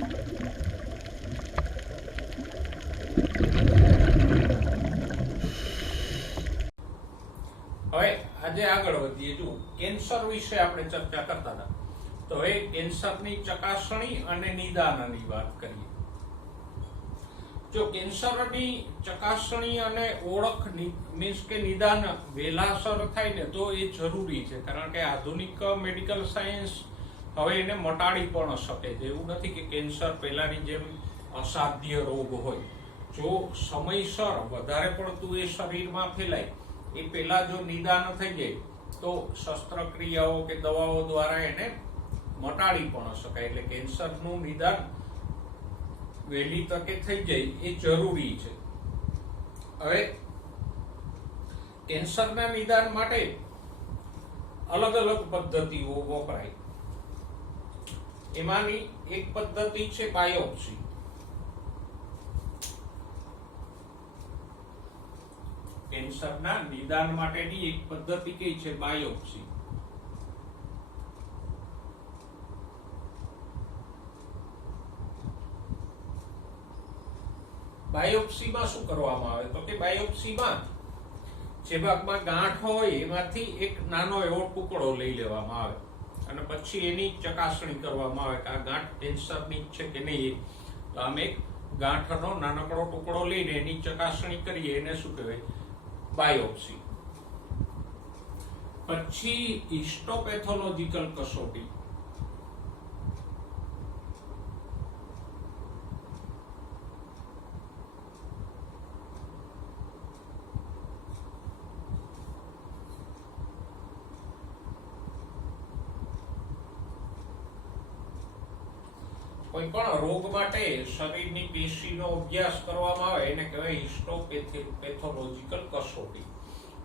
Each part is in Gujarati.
હવે આજે આગળ વધીએ. જો કેન્સર વિશે આપણે ચર્ચા કરતા હતા, તો હવે કેન્સરની ચકાસણી અને નિદાનની વાત કરીએ. જો કેન્સરની ચકાસણી અને ઓળખ મીન્સ કે નિદાન વહેલાસર થાય ને તો એ જરૂરી છે, કારણ કે આધુનિક મેડિકલ સાયન્સ હવે એને મટાડી પણ શકે છે. એવું નથી કે કેન્સર પહેલાની જેમ અસાધ્ય રોગ હોય. જો સમયસર વધારે પડતું એ શરીરમાં ફેલાય, એ પહેલા જો નિદાન થઈ જાય તો શસ્ત્રક્રિયાઓ કે દવાઓ દ્વારા એને મટાડી પણ શકાય. એટલે કેન્સરનું નિદાન વહેલી તકે થઈ જાય એ જરૂરી છે. હવે કેન્સરના નિદાન માટે અલગ અલગ પદ્ધતિઓ વપરાય. એમાંની એક પદ્ધતિ છે બાયોપ્સી. કેન્સરના નિદાન માટેની એક પદ્ધતિ કઈ છે? બાયોપ્સી. બાયોપ્સીમાં શું કરવામાં આવે? તો કે બાયોપ્સીમાં જે ભાગમાં ગાંઠ હોય એમાંથી એક નાનો એવો ટુકડો લઈ લેવામાં આવે અને પછી એની ચકાસણી કરવામાં આવે કે આ ગાંઠ કેન્સરની છે કે નહીં. તો આમ એક ગાંઠનો નાનકડો ટુકડો લઈને એની ચકાસણી કરીએ, એને શું કહેવાય? બાયોપ્સી. પછી હિસ્ટોપેથોલોજીકલ કસોટી. કોઈ પણ રોગ માટે શરીરની પેશીનો અભ્યાસ કરવામાં આવે એને કહેવાય હિસ્ટોપેથોલોજીકલ કસોટી.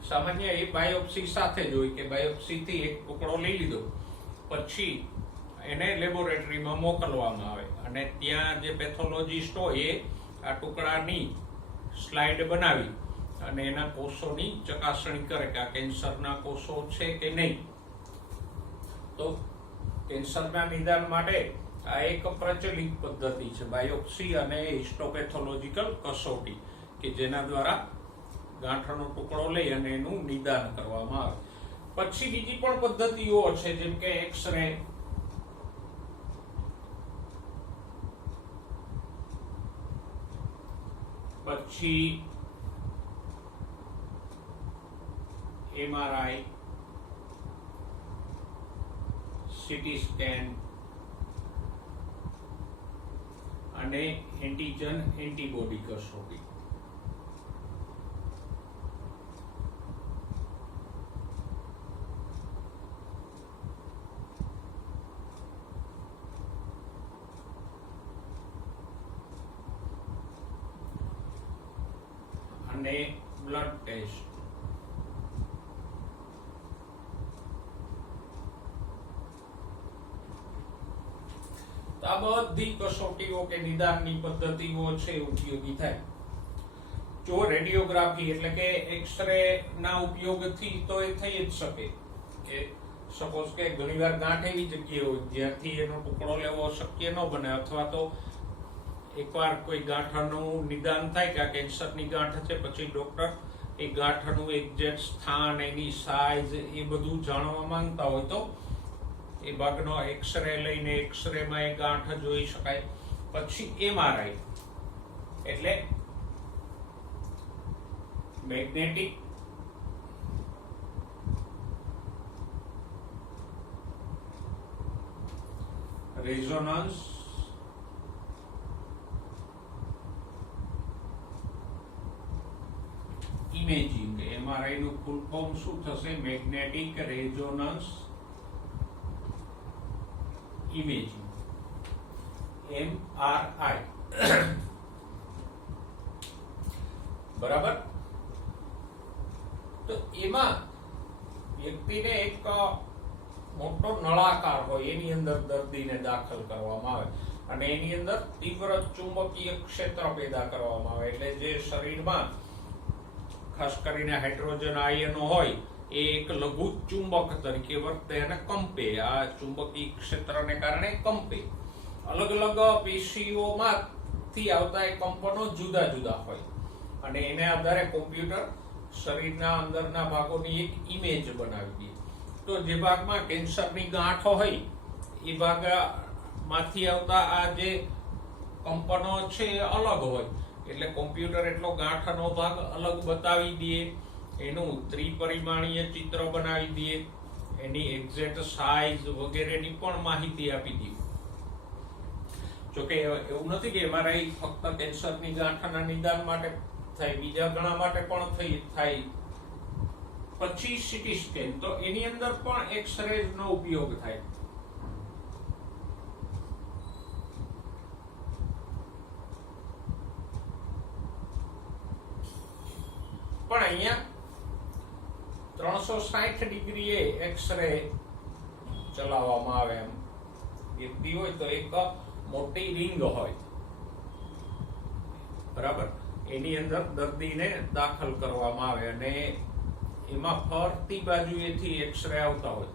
સામાન્ય એ બાયોપ્સી સાથે જ હોય કે બાયોપ્સીથી એક ટુકડો લઈ લીધો, પછી એને લેબોરેટરીમાં મોકલવામાં આવે અને ત્યાં જે પેથોલોજીસ્ટ હોય એ આ ટુકડાની સ્લાઇડ બનાવી અને એના કોષોની ચકાસણી કરે કે આ કેન્સરના કોષો છે કે નહીં. તો કેન્સરના નિદાન માટે આ એક પ્રચલિત પદ્ધતિ છે, બાયોપ્સી અને હિસ્ટોપેથોલોજીકલ કસોટી, કે જેના દ્વારા ગાંઠનો ટુકડો લઈ અને એનું નિદાન કરવામાં આવે. પછી બીજી પણ પદ્ધતિઓ છે, જેમ કે એક્સરે, પછી MRI, સીટી સ્કેન અને એન્ટીજન એન્ટીબોડી કસોટી. અને બ્લડ ટેસ્ટ. આ બધી કસોટીઓ કે નિદાનની પદ્ધતિઓ છે ઉપયોગી થાય. જો રેડિયોગ્રાફી એટલે કે એક્સરે ના ઉપયોગથી તો એ થઈ જ શકે કે સપોઝ કે ઘણીવાર ગાંઠ એવી જગ્યાએ હોય જ્યાંથી એનો ટુકડો લેવો શક્ય ન બને, અથવા તો એકવાર કોઈ ગાંઠનું નિદાન થાય કે આ કેન્સરની ગાંઠ છે, પછી ડોક્ટર એ ગાંઠનું એક્ઝેક્ટ સ્થાન, એની સાઇઝ એ બધું જાણવા માંગતા હોય તો એ ભાગનો એક્સરે લઈને એક્સરેમાં એ ગાંઠ જોઈ શકાય. પછી MRI એટલે મેગ્નેટિક રેઝોનન્સ ઇમેજિંગ. MRI નું ફૂલ ફોર્મ શું થશે? Magnetic resonance imaging, MRI. બરાબર. તો એમાં વ્યક્તિને એક મોટો નળાકાર હોય એની અંદર દર્દીને દાખલ કરવામાં આવે અને એની અંદર તીવ્ર ચુંબકીય ક્ષેત્ર પેદા કરવામાં આવે. એટલે જે શરીરમાં ખાસ કરીને હાઇડ્રોજન આયનો હોય એ એક લઘુ ચુંબક તરીકે વર્તે અને કંપે. આ ચુંબકીય ક્ષેત્રને કારણે કંપે અલગ અલગ પેશીઓમાંથી આવતા એ કંપનો જુદા જુદા હોય અને એને આધારે કોમ્પ્યુટર શરીરના અંદરના ભાગોની એક ઇમેજ બનાવી દે. તો જે ભાગમાં કેન્સરની ગાંઠો હોય એ ભાગમાંથી આવતા આ જે કંપનો છે એ અલગ હોય એટલે કોમ્પ્યુટર એટલો ગાંઠનો ભાગ અલગ બતાવી દે, એનું ત્રિપરિમાણીય ચિત્ર બનાવી દે, એની એક્ઝેક્ટ સાઇઝ વગેરેની પણ માહિતી આપી દે. જોકે એવું નથી કે એમઆરઆઈ ફક્ત કેન્સરની ગાંઠના નિદાન માટે થાય, બીજા ઘણા માટે પણ થાય. પછી સીટી સ્કેન, તો એની અંદર પણ એક્સરે નો ઉપયોગ થાય. પણ અહીંયા 360 ડિગ્રીએ એક્સરે ચલાવવામાં આવે. એમ વ્યક્તિ હોય તો એક મોટી રિંગ હોય, બરાબર, એની અંદર દર્દીને દાખલ કરવામાં આવે અને એમાં ફરતી બાજુએથી એક્સરે આવતા હોય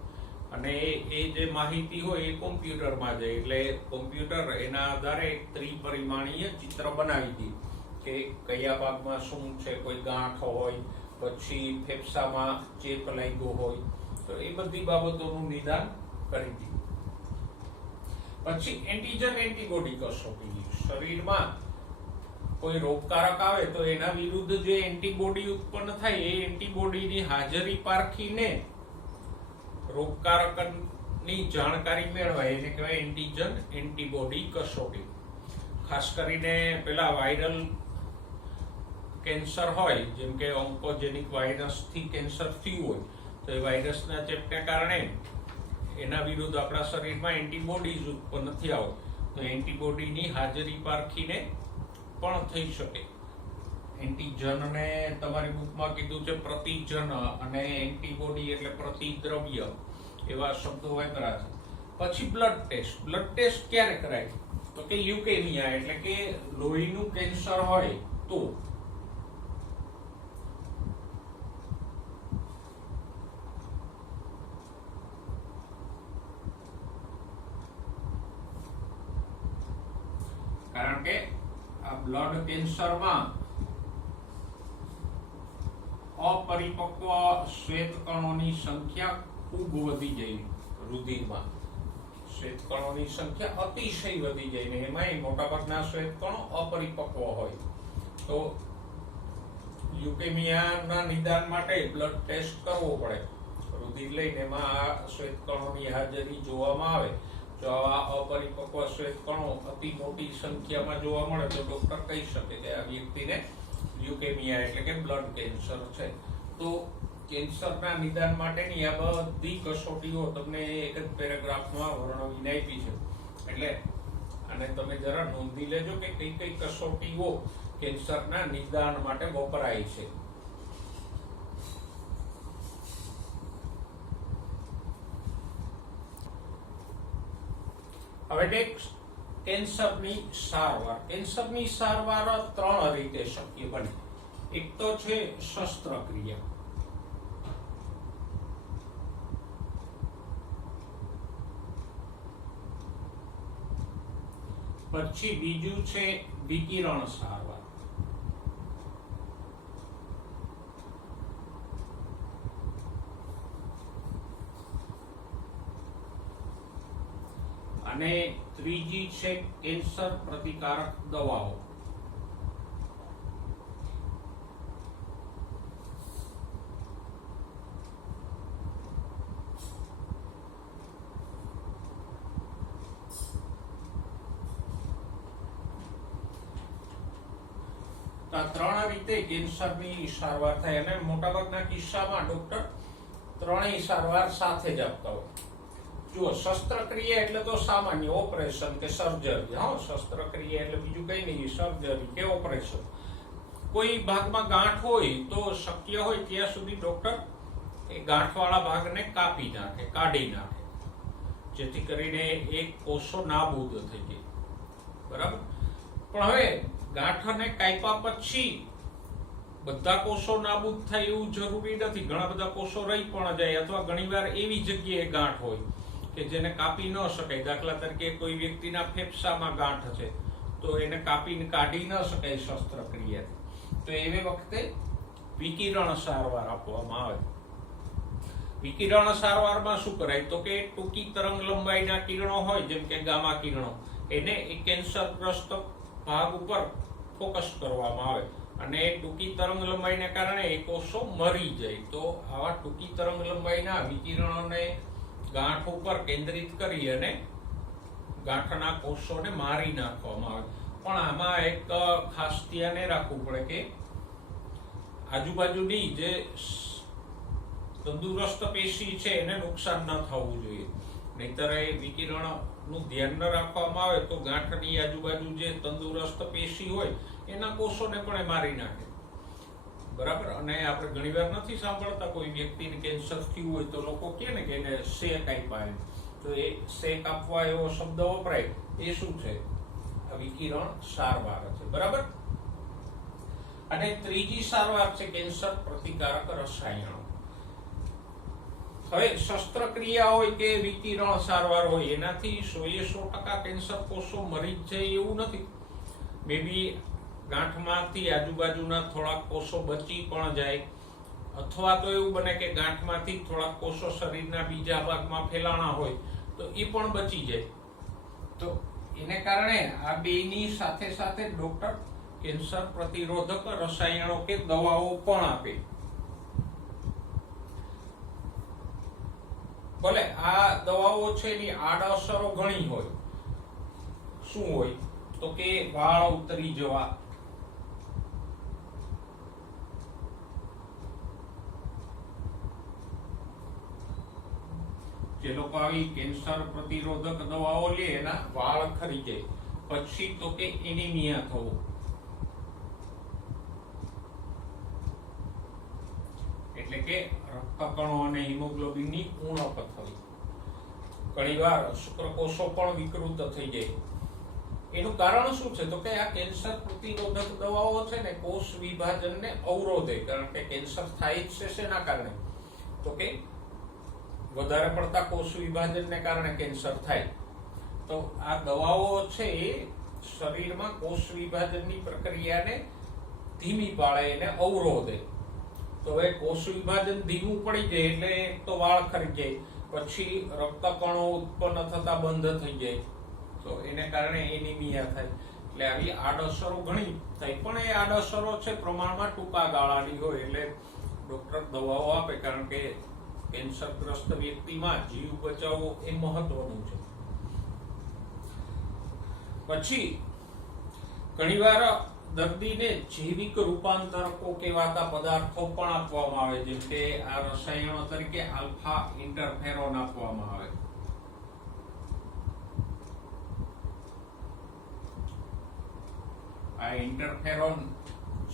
અને એ જે માહિતી હોય એ કોમ્પ્યુટરમાં જાય એટલે કોમ્પ્યુટર એના આધારે એક ત્રિપરિમાણીય ચિત્ર બનાવી દે કે કયા ભાગમાં શું છે, કોઈ ગાંઠ હોય, પછી ફેફસામાં ચેપ લાગ્યો હોય, તો એ બધી બાબતોનું નિદાન કરી દે. પછી એન્ટીજન એન્ટીબોડી કસોટી. શરીરમાં કોઈ રોગકારક આવે તો એના વિરુદ્ધ જે એન્ટીબોડી ઉત્પન્ન થાય એ એન્ટીબોડીની હાજરી પારખીને રોગકારકની જાણકારી મેળવાય, એને કહેવાય એન્ટીજન એન્ટીબોડી કસોટી. ખાસ કરીને પેલા વાયરલ કેન્સર હોય, જેમ કે ઓન્કોજેનિક વાયરસથી કેન્સર થયું હોય તો એ વાયરસના ચેપને કારણે એના વિરુદ્ધ આપણા શરીરમાં એન્ટીબોડીઝ ઉત્પન્ન થયા હોય તો એન્ટીબોડીની હાજરી પારખીને પણ થઈ શકે. એન્ટીજનને તમારી બુકમાં કીધું છે પ્રતિજન અને એન્ટીબોડી એટલે પ્રતિદ્રવ્ય, એવા શબ્દો વાપર્યા છે. પછી બ્લડ ટેસ્ટ. બ્લડ ટેસ્ટ ક્યારે કરાય? તો કે લ્યુકેમિયા એટલે કે લોહીનું કેન્સર હોય તો. કારણ કે આ બ્લડ કેન્સરમાં અપરિપક્વ શ્વેત કણોની સંખ્યા ખૂબ વધી જાય. રુધિરમાં શ્વેત કણોની સંખ્યા અતિશય વધી જાય ને એમાંય મોટાભાગના શ્વેત કણો અપરિપક્વ હોય. તો લ્યુકેમિયાના નિદાન માટે બ્લડ ટેસ્ટ કરવો પડે. રુધિર લઈને એમાં આ શ્વેત કણોની હાજરી જોવામાં આવે. જો આવા અપરિપક્વ શ્વેત કણો અતિ મોટી સંખ્યામાં જોવા મળે તો ડોક્ટર કહી શકે કે આ વ્યક્તિને લ્યુકેમિયા એટલે કે બ્લડ કેન્સર છે. તો કેન્સરના નિદાન માટેની આ બધી કસોટીઓ તમને એક જ પેરેગ્રાફમાં વર્ણવીને આપી છે. એટલે આને તમે જરા નોંધી લેજો કે કઈ કઈ કસોટીઓ કેન્સરના નિદાન માટે વપરાય છે. હવે નેક્સ્ટ, કેન્સરની સારવાર. કેન્સરની સારવાર 3 રીતે શક્ય બને. એક તો છે શસ્ત્રક્રિયા. પછી બીજું છે વિકિરણ સારવાર. અને ત્રીજી છે કેન્સર પ્રતિકારક દવાઓ. આ 3 રીતે કેન્સરની સારવાર થાય અને મોટાભાગના કિસ્સામાં ડોક્ટર ત્રણેય સારવાર સાથે જ આપતા હોય. જો શસ્ત્રક્રિયા એટલે તો સામાન્ય ઓપરેશન કે સર્જરી. હા, શસ્ત્રક્રિયા એટલે બીજું કઈ નહીં, સર્જરી કે ઓપરેશન. કોઈ ભાગમાં ગાંઠ હોય તો શક્ય હોય ત્યાં સુધી ડોક્ટર એ ગાંઠવાળા ભાગને કાપી નાખે, કાઢી નાખે, જેથી કરીને એક કોષો નાબૂદ થઈ જાય. બરાબર. પણ હવે ગાંઠને કાપ્યા પછી બધા કોષો નાબૂદ થાય એવું જરૂરી નથી. ઘણા બધા કોષો રહી પણ જાય અથવા ઘણીવાર એવી જગ્યાએ ગાંઠ હોય કે જેને કાપી ન શકાય. દાખલા તરીકે કોઈ વ્યક્તિના ફેફસામાં ગાંઠ છે તો એને કાપીને કાઢી ન શકાય શસ્ત્રક્રિયાથી, તો એવી વખતે વિકિરણ સારવાર આપવામાં આવે. વિકિરણ સારવારમાં શું કરાય તો કે ટૂંકી તરંગ લંબાઈના કિરણો હોય જેમ કે ગામા કિરણો, એને કેન્સરગ્રસ્ત ભાગ ઉપર ફોકસ કરવામાં આવે અને ટૂંકી તરંગ લંબાઈને કારણે એ કોષો મરી જાય. તો આવા ટૂંકી તરંગ લંબાઈના વિકિરણોને ગાંઠ ઉપર કેન્દ્રિત કરી અને ગાંઠના કોષોને મારી નાખવામાં આવે. પણ આમાં એક ખાસ ધ્યાને રાખવું પડે કે આજુબાજુની જે તંદુરસ્ત પેશી છે એને નુકસાન ન થવું જોઈએ, નહીતર એ વિકિરણનું ધ્યાન ન રાખવામાં આવે તો ગાંઠની આજુબાજુ જે તંદુરસ્ત પેશી હોય એના કોષોને પણ એ મારી નાખે. બરાબર. અને આપણે ઘણીવાર નથી સાંભળતા કોઈ વ્યક્તિને કેન્સર થયું હોય તો લોકો કહે ને કે એને શેક આપ્યા, તો એ શેક આપવા એવો શબ્દ વપરાય, એ શું છે? વિકિરણ સારવાર છે. બરાબર. અને ત્રીજી સારવાર છે કેન્સર પ્રતિકારક રસાયણો. હવે શસ્ત્રક્રિયા હોય કે વિકિરણ સારવાર હોય એનાથી 100% કેન્સર કોષો મરી જ જાય એવું નથી. મે બી ગાંઠમાંથી આજુબાજુના થોડાક કોષો બચી પણ જાય, અથવા તો એવું બને કે ગાંઠમાંથી થોડાક કોષો શરીરના બીજા ભાગમાં ફેલાણા હોય તો એ પણ બચી જાય. તો એને કારણે આ બેની સાથે સાથે ડોક્ટર કેન્સર પ્રતિરોધક રસાયણો કે દવાઓ પણ આપે. ભલે આ દવાઓ છે એની આડઅસરો ઘણી હોય. શું હોય તો કે વાળ ઉતરી જવા, જે લોકો આવી કેન્સર પ્રતિરોધક દવાઓ લે એના વાળ ખરી જાય. પછી તો કે એનિમિયા થવું, એટલે કે રક્તકણો અને હિમોગ્લોબિનની ઉણપ થવી. ઘણીવાર શુક્રકોષો પણ વિકૃત થઈ જાય. એનું કારણ શું છે તો કે આ કેન્સર પ્રતિરોધક દવાઓ છે ને કોષ વિભાજનને અવરોધે. કારણ કે કેન્સર થાય જ છે શેના કારણે તો કે વધારે પડતા કોષ વિભાજનને કારણે કેન્સર થાય. તો આ દવાઓ છે એ શરીરમાં કોષ વિભાજનની પ્રક્રિયાને ધીમી પાડે, એને અવરોધે. તો હવે કોષ વિભાજન ધીમું પડી જાય એટલે તો વાળ ખરી જાય, પછી રક્તકણો ઉત્પન્ન થતા બંધ થઈ જાય, તો એને કારણે એનિમિયા થાય. એટલે આવી આડઅસરો ઘણી થાય. પણ એ આડઅસરો છે પ્રમાણમાં ટૂંકા ગાળાની હોય, એટલે ડોક્ટર દવાઓ આપે. કારણ કે કેન્સરગ્રસ્ત વ્યક્તિમાં જીવ બચાવવો એ મહત્વનું છે. પછી ઘણીવાર દર્દીને જૈવિક રૂપાંતરકો કહેવાતા પદાર્થો પણ આપવામાં આવે, જેમ કે આ રસાયણો તરીકે આલ્ફા ઇન્ટરફેરોન આપવામાં આવે. આ ઇન્ટરફેરોન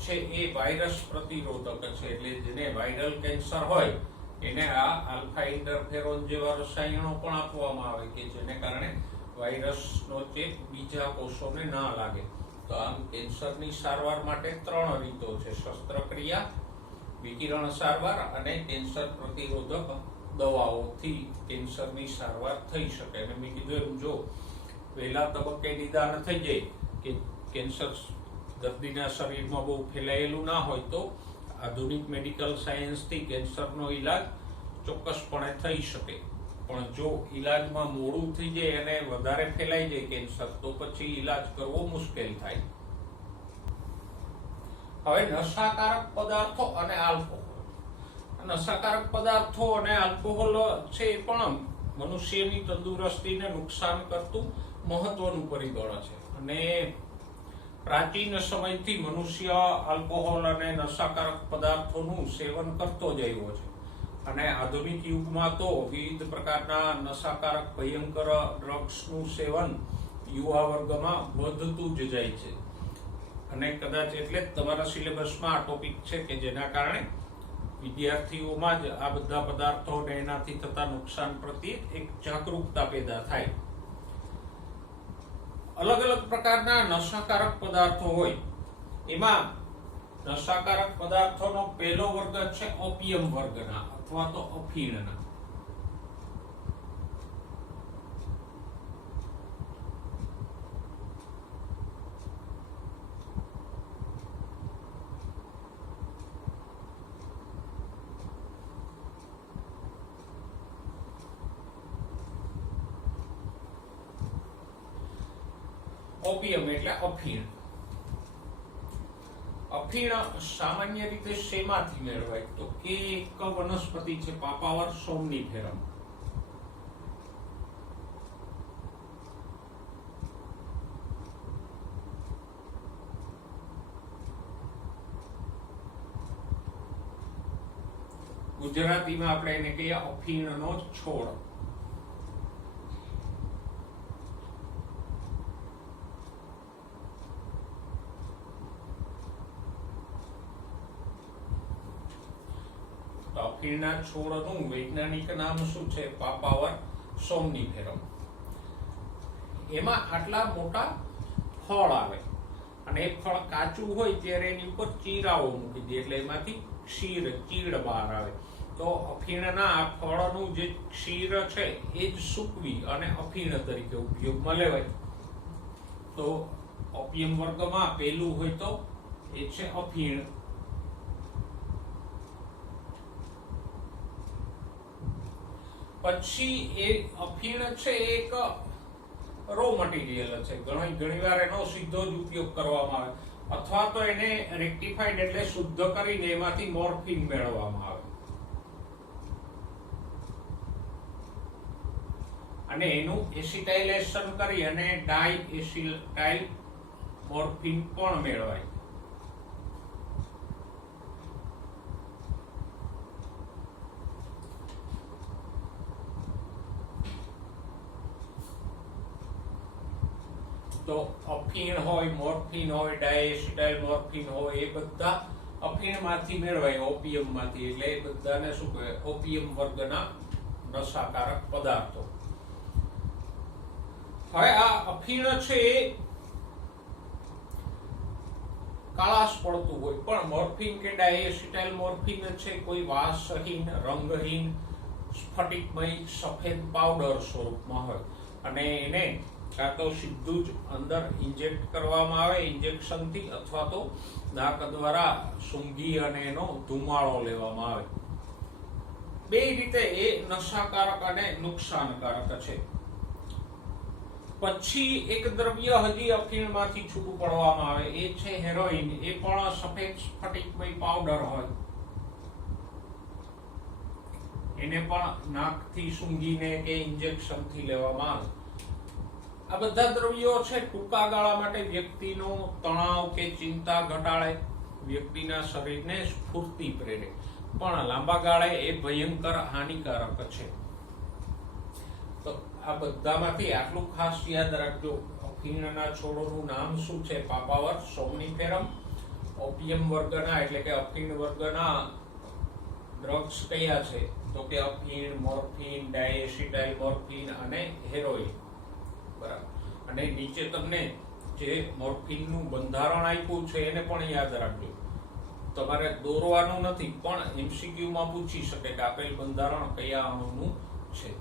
છે એ વાયરસ પ્રતિરોધક છે, એટલે જેને વાયરલ કેન્સર હોય એને આ આલ્ફા ઇન્ટરફેરોન જેવા રસાયણો પણ આપવામાં આવે કે જેને કારણે વાયરસનો ચેપ બીજા કોષોને ના લાગે. તો આમ કેન્સરની સારવાર માટે 3 રીતો છે: શસ્ત્રક્રિયા, વિકિરણ સારવાર અને કેન્સર પ્રતિરોધક દવાઓથી કેન્સરની સારવાર થઈ શકે. અને મેં કીધું એમ જો વહેલા તબક્કે નિદાન થઈ જાય કે કેન્સર દર્દીના શરીરમાં બહુ ફેલાયેલું ના હોય તો આધુનિક મેડિકલ સાયન્સથી કેન્સરનો ઈલાજ ચોક્કસપણે થઈ શકે. પણ જો ઈલાજમાં મોડું થઈ જાય અને વધારે ફેલાઈ જાય કેન્સર તો પછી ઈલાજ કરવો મુશ્કેલ થાય. હવે નશાકારક પદાર્થો અને આલ્કોહોલ. નશાકારક પદાર્થો અને આલ્કોહોલ છે એ પણ મનુષ્યની તંદુરસ્તીને નુકસાન કરતું મહત્વનું પરિબળ છે. અને પ્રાચીન સમયથી મનુષ્ય આલ્કોહોલ અને નશાકારક પદાર્થોનું સેવન કરતો જ આવ્યો છે. અને આધુનિક યુગમાં તો વિવિધ પ્રકારના નશાકારક ભયંકર ડ્રગ્સનું સેવન યુવા વર્ગમાં વધતું જ જાય છે. અને કદાચ એટલે જ તમારા સિલેબસમાં આ ટોપિક છે કે જેના કારણે વિદ્યાર્થીઓમાં જ આ બધા પદાર્થો અને એનાથી થતા નુકસાન પ્રત્યે એક જાગૃતતા પેદા થાય. અલગ અલગ પ્રકારના નશાકારક પદાર્થો હોય. એમાં નશાકારક પદાર્થોનો પહેલો વર્ગ છે ઓપિયમ વર્ગના અથવા તો અફીણના. ઓપિયમ એટલે અફીણ. અફીણ સામાન્ય રીતે શેમાંથી મેળવાય? તો કે એક વનસ્પતિ છે પાપાવર સોમનીફેરમ. ગુજરાતીમાં આપણે એને કહીએ અફીણનો છોડ. અફીણના છોડનું વૈજ્ઞાનિક નામ શું છે? પાપાવર સોમનીફેરમ. એમાં આટલા મોટા ફળ આવે અને એ ફળ કાચું હોય ત્યારે એની ઉપર ચીરાઓ મૂકી દે એટલે એમાંથી ચીડ બહાર આવે. તો અફીણના ફળનું જે ક્ષીર છે એ જ સૂકવી અને અફીણ તરીકે ઉપયોગમાં લેવાય. તો ઓપિયમ વર્ગમાં પહેલું હોય તો એ છે અફીણ. પછી એ અફીણ છે એક રો મટીરિયલ છે. ઘણી વાર એનો સીધો જ ઉપયોગ કરવામાં આવે અથવા તો એને રેક્ટિફાઈડ એટલે શુદ્ધ કરીને એમાંથી મોર્ફિન મેળવવામાં આવે અને એનું એસિટાઇલેશન કરી અને ડાઈ એસિટાઇલ મોર્ફિન પણ મેળવાય. તો અફીણ હોય, મોર્ફિન હોય, ડાયએસિટાઇલ મોર્ફિન હોય, એ બધા અફીણમાંથી મેળવાય, ઓપિયમમાંથી. એટલે એ બધાને શું કહેવાય? ઓપિયમ વર્ગના નશાકારક પદાર્થો. હવે આ અફીણ છે એ કાળાશ પડતું હોય, પણ મોર્ફિન કે ડાયએસિટાઇલ મોર્ફિન છે કોઈ વાસહીન, રંગહીન, સ્ફટિકમય સફેદ પાવડર સ્વરૂપમાં હોય અને એને કાં તો સીધું જ અંદર ઇન્જેક્ટ કરવામાં આવે ઇન્જેક્શનથી અથવા તો નાક દ્વારા સૂંઘી અને એનો ધુમાડો લેવામાં આવે. બે રીતે એ નશાકારક અને નુકસાનકારક છે. પછી એક દ્રવ્ય હજી અફીણમાંથી છૂટું પડવામાં આવે એ છે હેરોઇન. એ પણ સફેદ સ્ફટિકમય પાવડર હોય. એને પણ નાકથી સૂંઘીને કે ઇન્જેક્શનથી લેવામાં આવે. આ બધા દ્રવ્યો છે ટૂંકા ગાળા માટે વ્યક્તિનો તણાવ કે ચિંતા ઘટાડે, વ્યક્તિના શરીરને સ્ફૂર્તિ પ્રેરે, પણ લાંબા ગાળે એ ભયંકર હાનિકારક છે. તો આ બધામાંથી આટલું ખાસ યાદ રાખજો. અફીણના છોડનું નામ શું છે? પાપાવર સોમનીફેરમ. ઓપિયમ વર્ગના એટલે કે અફીણ વર્ગના ડ્રગ્સ કયા છે? તો કે અફીણ, મોર્ફિન, ડાયએસિટાઇલ મોર્ફિન અને હેરોઇન. બરાબર. અને નીચે તમને જે મોર્ફિનનું બંધારણ આપ્યું છે એને પણ યાદ રાખજો. તમારે દોરવાનું નથી પણ એમસીક્યુમાં પૂછી શકે કે આપેલ બંધારણ કયા અણુનું છે.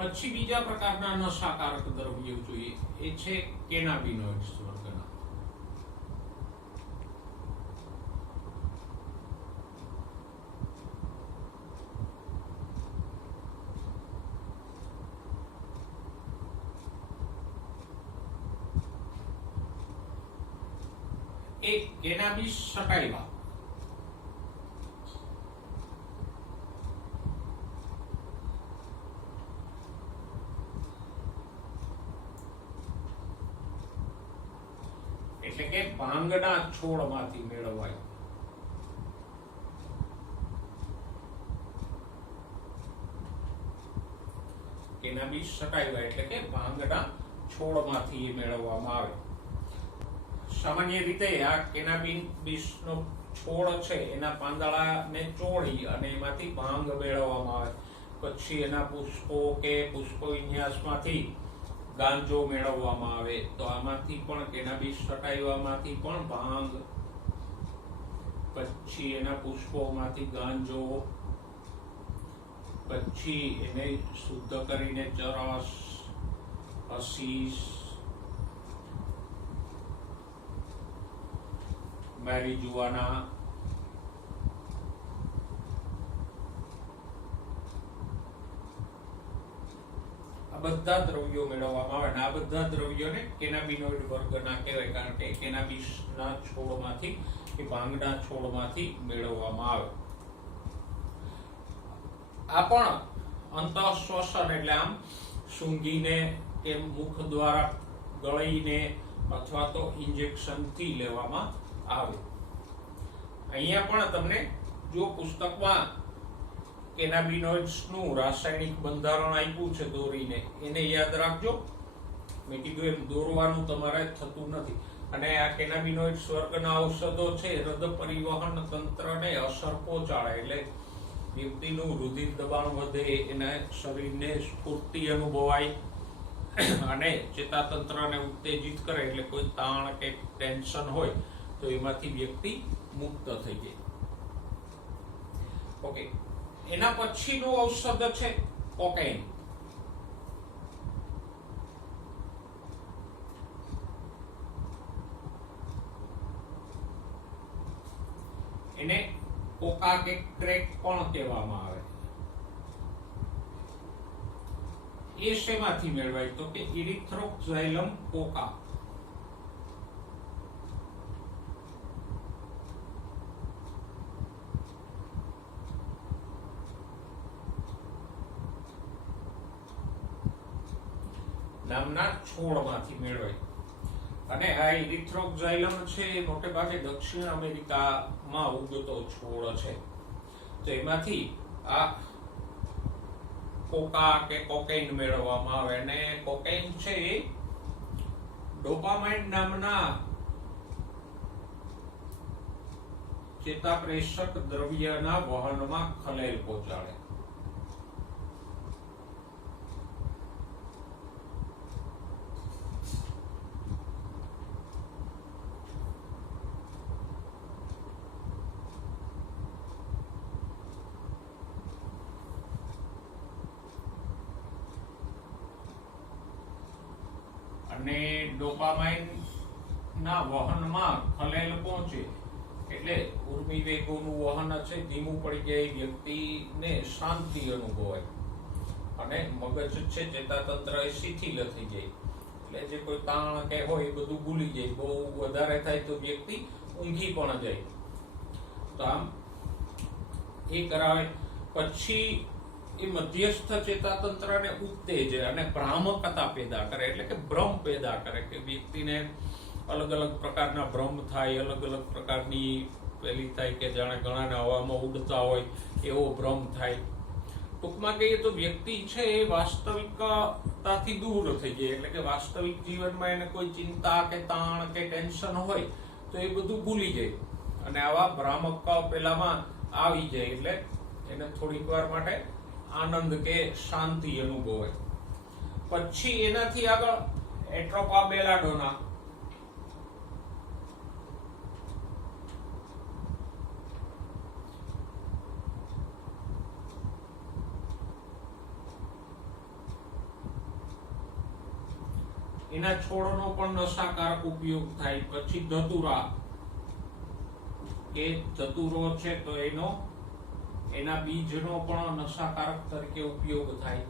પછી બીજા પ્રકારના નશાકારક દ્રવ્યો જોઈએ. એ છે કેનાબિનોઇડ્સ વર્ગના. એક કેનાબિસ સટાઇવા. એટલે કે ભાંગના છોડમાંથી મેળવાય. કેનાબિસ સટાઇવા એટલે કે ભાંગના છોડમાંથી મેળવવામાં આવે. સામાન્ય રીતે આ કેનાબિસનો છોડ છે એના પાંદડાને ચોળી અને એમાંથી ભાંગ મેળવવામાં આવે. પછી એના પુષ્પો કે પુષ્પ વિન્યાસમાંથી ગાંજો મેળવવામાં આવે. તો આમાંથી પણ કેનાબિસ સટાઇવામાંથી પણ ભાંગ, પછી એના પુષ્પોમાંથી ગાંજો, પછી એને શુદ્ધ કરીને ચરસ, હસીશ, મેરીજુઆના, આ બધા દ્રવ્યો મેળવવામાં આવે અને આ બધા દ્રવ્યોને કેનાબિનોઇડ વર્ગના કહેવાય, કારણ કે કેનાબિસના છોડમાંથી કે ભાંગના છોડમાંથી મેળવવામાં આવે. આ પણ અંતઃશ્વસન એટલે આમ સૂંઘીને કે મુખ દ્વારા ગળીને અથવા તો ઇન્જેક્શન થી લેવામાં આવે. અહીંયા પણ તમને જો પુસ્તકમાં કેનાબિનોઇડ્સનું રાસાયણિક બંધારણ આપ્યું છે દોરીને, એને યાદ રાખજો. મેં કીધું એમ દોરવાનું તમારે થતું નથી. અને આ કેનાબિનોઇડ્સ વર્ગના ઔષધો છે હૃદય પરિવહન તંત્રને અસર પહોંચાડે, એટલે વ્યક્તિનું રુધિર દબાણ વધે, એના શરીરને સ્ફૂર્તિ અનુભવાય અને ચેતાતંત્રને ઉત્તેજિત કરે, એટલે કોઈ તાણ કે ટેન્શન હોય તો એમાંથી વ્યક્તિ મુક્ત થઈ જાય. ઓકે, એના પછીનું ઔષધ છે કોકેન. એને કોકા કે ક્રેક પણ કહેવામાં આવે. એ શેમાંથી મેળવાય તો કે ઇરિથ્રોક્ઝાઇલમ કોકા. નામના છોડમાંથી મેળવાય. અને આ ઇરિથ્રોક્ઝાઇલમ છે એ મોટે ભાગે દક્ષિણ અમેરિકામાં ઉગતો છોડ છે. તો એમાંથી આ કોકા કે કોકેન મેળવવામાં આવે. અને કોકેન છે એ ડોપામાઇન નામના ચેતાપ્રેષક દ્રવ્યના વહનમાં ખલેલ પહોંચાડે. અને ડોપામાઇન ના વહનમાં ખલેલ પહોંચે એટલે ઉર્મિવેગોનું વહન છે ધીમું પડી જાય, વ્યક્તિને શાંતિ અનુભવાય અને મગજ છે ચેતાતંત્ર એ શિથિલ થઈ જાય, એટલે જે કોઈ તાણ કે હોય એ બધું ભૂલી જાય. બહુ વધારે થાય તો વ્યક્તિ ઊંઘી પણ જાય. તો આમ એ કરાવે. પછી એ મધ્યસ્થ ચેતાતંત્રને ઉત્તેજે અને ભ્રામકતા પેદા કરે, એટલે કે ભ્રમ પેદા કરે, કે વ્યક્તિને અલગ અલગ પ્રકારના ભ્રમ થાય, અલગ અલગ પ્રકારની પેલી થાય કે જાણે ઘણાને હવામાં ઉડતા હોય એવો ભ્રમ થાય. ટૂંકમાં કહીએ તો વ્યક્તિ છે એ વાસ્તવિકતાથી દૂર થઈ જાય, એટલે કે વાસ્તવિક જીવનમાં એને કોઈ ચિંતા કે તાણ કે ટેન્શન હોય તો એ બધું ભૂલી જાય અને આવા ભ્રામક પેલામાં આવી જાય, એટલે એને થોડીક વાર માટે આનંદ કે શાંતિ અનુભવાય. પછી એનાથી આગળ એટ્રોપા બેલાડોના. એના છોડનો પણ નશાકારક ઉપયોગ થાય. પછી ધતુરા કે ધતુરો છે તો એના બીજનો પણ નશાકારક તરીકે ઉપયોગ થાય.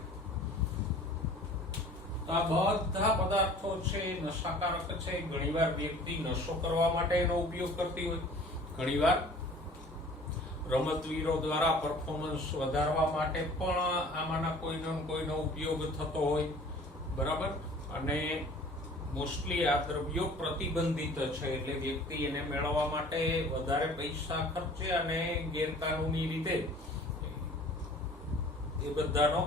તો આ બધા પદાર્થો છે નશાકારક છે. ઘણીવાર વ્યક્તિ નશો કરવા માટે એનો ઉપયોગ કરતી હોય, ઘણીવાર રમતવીરો દ્વારા પરફોર્મન્સ વધારવા માટે પણ આમાંના કોઈનો ઉપયોગ થતો હોય, બરાબર. અને મોસ્ટલી આ દ્રવ્યો પ્રતિબંધિત છે, એટલે વ્યક્તિ એને મેળવવા માટે વધારે પૈસા ખર્ચે અને ગેરકાનૂની રીતે એ બધાનો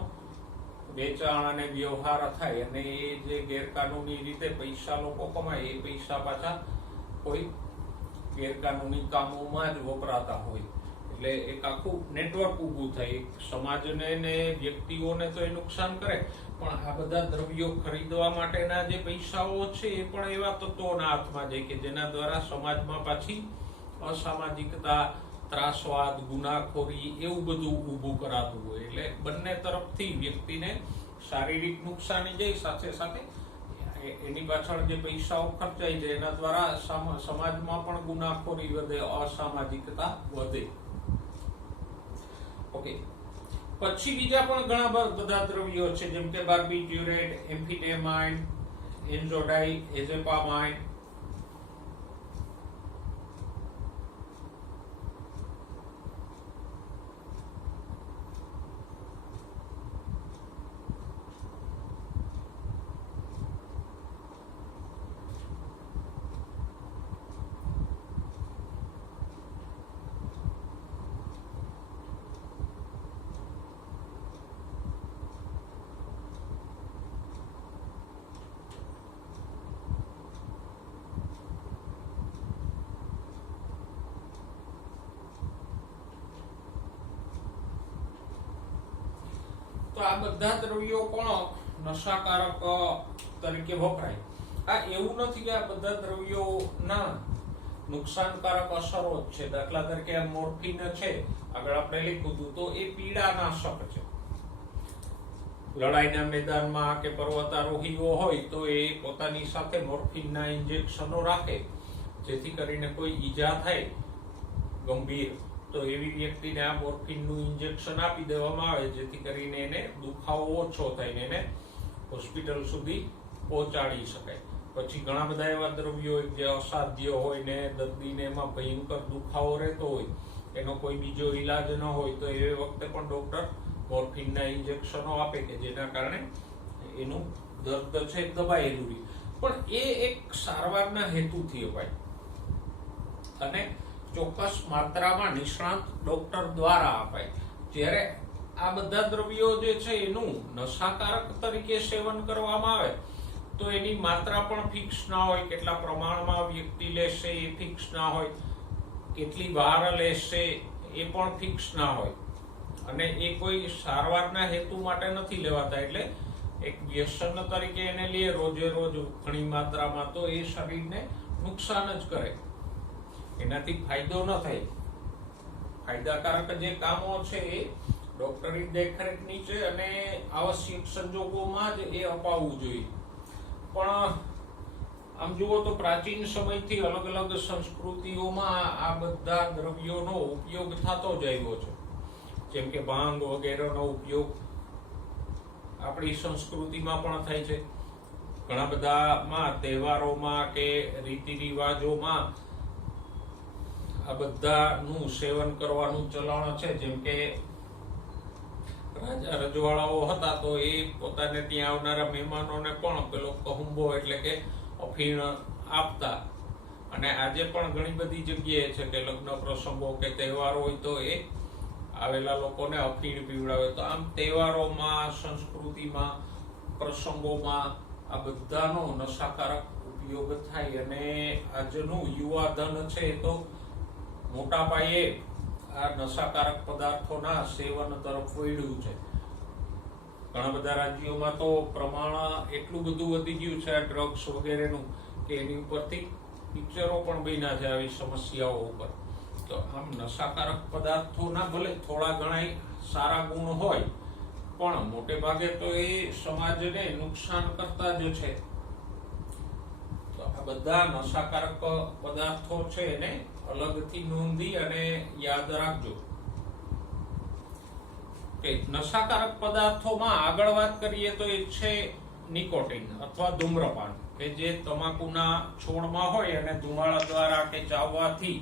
વેચાણ અને વ્યવહાર થાય, અને એ જે ગેરકાનૂની રીતે પૈસા લોકો કમાય એ પૈસા પાછા કોઈ ગેરકાનૂની કામોમાં જ વપરાતા હોય, એટલે એક આખું નેટવર્ક ઊભું થાય. સમાજને ને વ્યક્તિઓને તો એ નુકસાન કરે, પણ આ બધા દ્રવ્યો ખરીદવા માટેના જે પૈસાઓ છે એ પણ એવા તત્વોના હાથમાં જાય કે જેના દ્વારા સમાજમાં પાછી અસામાજિકતા, ત્રાસવાદ, ગુનાખોરી એવું બધું ઊભું કરાતું હોય. એટલે બંને તરફથી વ્યક્તિને શારીરિક નુકસાની જાય, સાથે સાથે એની પાછળ જે પૈસાઓ ખર્ચાય છે એના દ્વારા સમાજમાં પણ ગુનાખોરી વધે, અસામાજિકતા વધે. ઓકે, પછી બીજા પણ ઘણા બધા દ્રવ્યો છે, જેમ કે બાર્બિટ્યુરેટ, એમ્ફેટામાઇન, એન્ઝોડાઇએઝેપામાઇન. તો આ બધા દ્રવ્યો પણ નશાકારક તરીકે વપરાય. આ એવું નથી કે આ બધા દ્રવ્યોના નુકસાનકારક અસરો જ છે. દાખલા તરીકે મોર્ફિન છે, આગળ આપણે લીધું હતું, તો એ પીડાનાશક છે. લડાઈના મેદાનમાં કે પર્વતારોહીઓ હોય તો એ પોતાની સાથે મોર્ફિનના ઇન્જેક્શનો રાખે, જેથી કરીને કોઈ ઈજા થાય ગંભીર, તો એવી વ્યક્તિને આ મોર્ફિનનું ઇન્જેક્શન આપી દેવામાં આવે, જેથી કરીને એને દુખાવો ઓછો થાય ને એને હોસ્પિટલ સુધી પહોંચાડી શકાય. પછી ઘણા બધા એવા દ્રવ્યો જે અસાધ્ય હોય ને દર્દીને એમાં ભયંકર દુખાવો રહેતો હોય, એનો કોઈ બીજો ઈલાજ ન હોય, તો એ વખતે પણ ડોક્ટર મોર્ફિનના ઇન્જેક્શનો આપે કે જેના કારણે એનું દર્દ છે દબાયેલું રહે. પણ એ એક સારવારના હેતુથી અપાય અને ચોક્કસ માત્રામાં નિષ્ણાત ડોક્ટર દ્વારા અપાય. જ્યારે આ બધા દ્રવ્યો જે છે એનું નશાકારક તરીકે સેવન કરવામાં આવે તો એની માત્રા પણ ફિક્સ ના હોય, કેટલા પ્રમાણમાં વ્યક્તિ લેશે એ ફિક્સ ના હોય, કેટલી વાર લેશે એ પણ ફિક્સ ના હોય, અને એ કોઈ સારવારના હેતુ માટે નથી લેવાતા. એટલે એક વ્યસન તરીકે એને લે રોજે રોજ ઘણી માત્રામાં, તો એ શરીરને નુકસાન જ કરે, એનાથી ફાયદો ન થાય. ફાયદાકારક જે કામો છે એ ડોક્ટરની દેખરેખ નીચે અને આવશ્યક સંજોગોમાં જ એ અપાવવું જોઈએ. પણ આમ જુઓ તો પ્રાચીન સમયથી અલગ અલગ સંસ્કૃતિઓમાં આ બધા દ્રવ્યોનો ઉપયોગ થતો જ આવ્યો છે. જેમ કે ભાંગ વગેરેનો ઉપયોગ આપણી સંસ્કૃતિમાં પણ થાય છે. ઘણા બધામાં તહેવારોમાં કે રીતિ રિવાજોમાં આ બધાનું સેવન કરવાનું ચલણ છે. જેમ કે રાજા રજવાડાઓ હતા તો એ પોતાને ત્યાં આવનારા મહેમાનોને પણ પેલો કહુંબો એટલે કે અફીણ આપતા. અને આજે પણ ઘણી બધી જગ્યાએ છે કે લગ્ન પ્રસંગો કે તહેવારો હોય તો એ આવેલા લોકોને અફીણ પીવડાવે. તો આમ તહેવારોમાં, સંસ્કૃતિમાં, પ્રસંગોમાં આ બધાનો નશાકારક ઉપયોગ થાય અને આજનું યુવા ધન છે એ તો મોટા પાયે આ નશાકારક પદાર્થોના સેવન તરફ વળ્યું છે. ઘણા બધા રાજ્યોમાં તો પ્રમાણ એટલું બધું વધી ગયું છે આ ડ્રગ્સ વગેરેનું કે એની ઉપરથી પિક્ચરો પણ બન્યા છે આવી સમસ્યાઓ ઉપર. તો આમ નશાકારક પદાર્થોના ભલે થોડા ઘણા સારા ગુણ હોય, પણ મોટે ભાગે તો એ સમાજને નુકસાન કરતા જ છે. તો આ બધા નશાકારક પદાર્થો છે એને અલગથી નોંધી અને યાદ રાખજો. કે નશાકારક પદાર્થોમાં આગળ વાત કરીએ તો એ છે નિકોટિન અથવા ધૂમ્રપાન, કે જે તમાકુના છોડમાં હોય અને ધુમાડા દ્વારા કે ચાવવાથી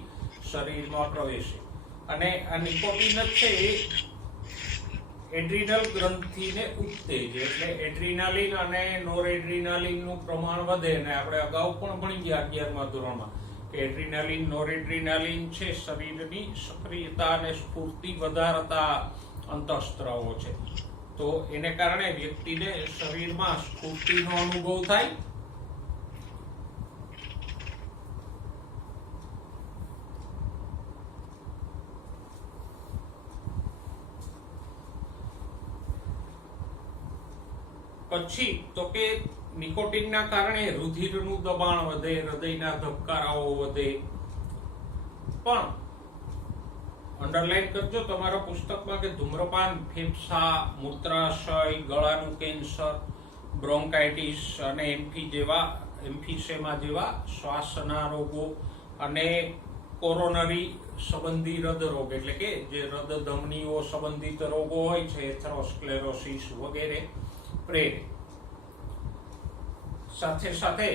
શરીરમાં પ્રવેશે. અને આ નિકોટિન જ છે એ એડ્રિનલ ગ્રંથિને ઉત્તેજે, એટલે એડ્રિનાલિન અને નોરેડ્રિનાલિનનું પ્રમાણ વધે. અને આપણે અગાઉ પણ ભણી ગયા 11મા ધોરણમાં કે એડ્રિનાલિન, નોરેડ્રિનાલિન છે શરીરની સક્રિયતા અને સ્ફૂર્તિ વધારતા અંતઃસ્ત્રાવો છે. તો એને કારણે વ્યક્તિને શરીરમાં સ્ફૂર્તિનો અનુભવ થાય. પછી તો કે નિકોટિનના કારણે રુધિરનું દબાણ વધે, હૃદયના ધબકારાઓ વધે. પણ અંડરલાઈન કરજો તમારા પુસ્તકમાં કે ધૂમ્રપાન ફેફસા, મૂત્રાશય, ગળાનું કેન્સર, બ્રોન્કાઇટિસ અને એમ્ફીસેમા જેવા શ્વાસના રોગો અને કોરોનરી સંબંધી હૃદરોગ એટલે કે જે હૃદય ધમનીઓ સંબંધિત રોગો હોય છે, એથેરોસ્ક્લેરોસિસ વગેરે પ્રેરે. સાથે સાથે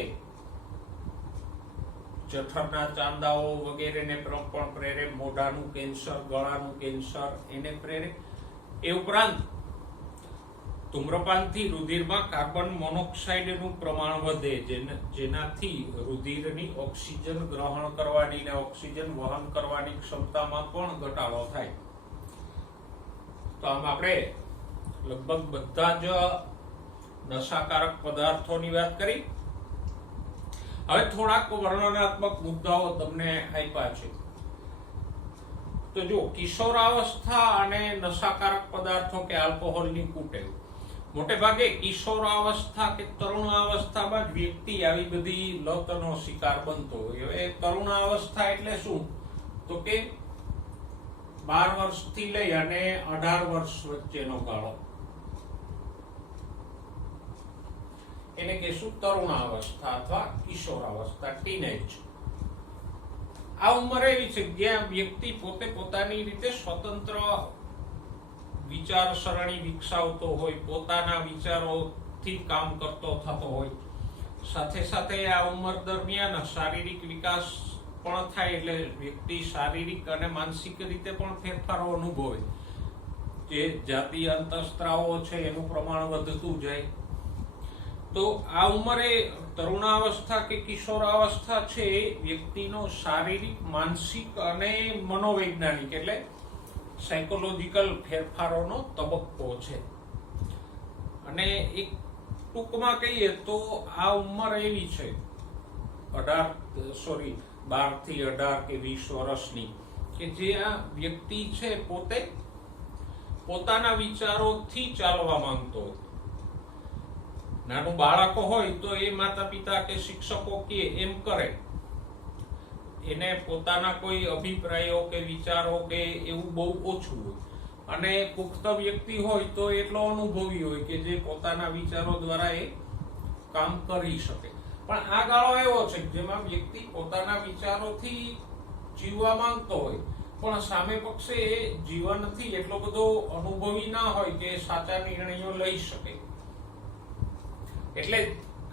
જઠરના ચાંદાઓ વગેરેને પણ પ્રેરે, મોઢાનું કેન્સર, ગળાનું કેન્સર એને પ્રેરે. એ ઉપરાંત ધૂમ્રપાનથી રુધિરમાં કાર્બન મોનોક્સાઇડનું પ્રમાણ વધે, જેનાથી રુધિરની ઓક્સિજન ગ્રહણ કરવાની અને ઓક્સિજન વહન કરવાની ક્ષમતામાં પણ ઘટાડો થાય. તો આમ આપણે લગભગ બધા જ નશાકારક પદાર્થોની વાત કરી. હવે થોડાક વર્ણનાત્મક મુદ્દાઓ તમને આપ્યા છે. તો જો કિશોરાવસ્થા અને નશાકારક પદાર્થો કે આલ્કોહોલની કુટેવ, મોટે ભાગે કિશોરાવસ્થા કે તરુણાવસ્થામાં જ વ્યક્તિ આવી બધી લતનો શિકાર બનતો હોય. હવે તરુણાવસ્થા એટલે શું? તો કે 12 વર્ષથી લઈ અને 18 વર્ષ વચ્ચેનો ગાળો, એને કહેશું તરુણાવસ્થા અથવા કિશોરાવસ્થા, ટીનેજ. આ ઉંમર એવી છે જ્યાં વ્યક્તિ પોતે પોતાની રીતે સ્વતંત્ર વિચારસરણી વિકસાવતો હોય, પોતાના વિચારોથી કામ કરતો થતો હોય. સાથે સાથે આ ઉંમર દરમિયાન શારીરિક વિકાસ પણ થાય, એટલે વ્યક્તિ શારીરિક અને માનસિક રીતે પણ ફેરફારો અનુભવે. જે જાતીય અંતઃસ્ત્રાવો છે એનું પ્રમાણ વધતું જાય. તો આ ઉંમરે તરુણાવસ્થા કે કિશોરાવસ્થા છે એ વ્યક્તિનો શારીરિક, માનસિક અને મનોવૈજ્ઞાનિક એટલે સાયકોલોજીકલ ફેરફારોનો તબક્કો છે. અને એક ટૂંકમાં કહીએ તો આ ઉંમર એવી છે 12 થી 18 કે 20 વર્ષની, કે જે આ વ્યક્તિ છે પોતે પોતાના વિચારોથી ચાલવા માંગતો હોય. નાનું બાળક હોય તો એ માતા પિતા કે શિક્ષકો કે એમ કરે, એને પોતાના કોઈ અભિપ્રાયો કે વિચારો કે એવું બહુ ઓછું હોય. અને પુખ્ત વ્યક્તિ હોય તો એટલો અનુભવી હોય કે જે પોતાના વિચારો દ્વારા એ કામ કરી શકે. પણ આ ગાળો એવો છે જેમાં વ્યક્તિ પોતાના વિચારોથી જીવવા માંગતો હોય, પણ સામે પક્ષે એ જીવનથી એટલો બધો અનુભવી ના હોય કે સાચા નિર્ણયો લઈ શકે. એટલે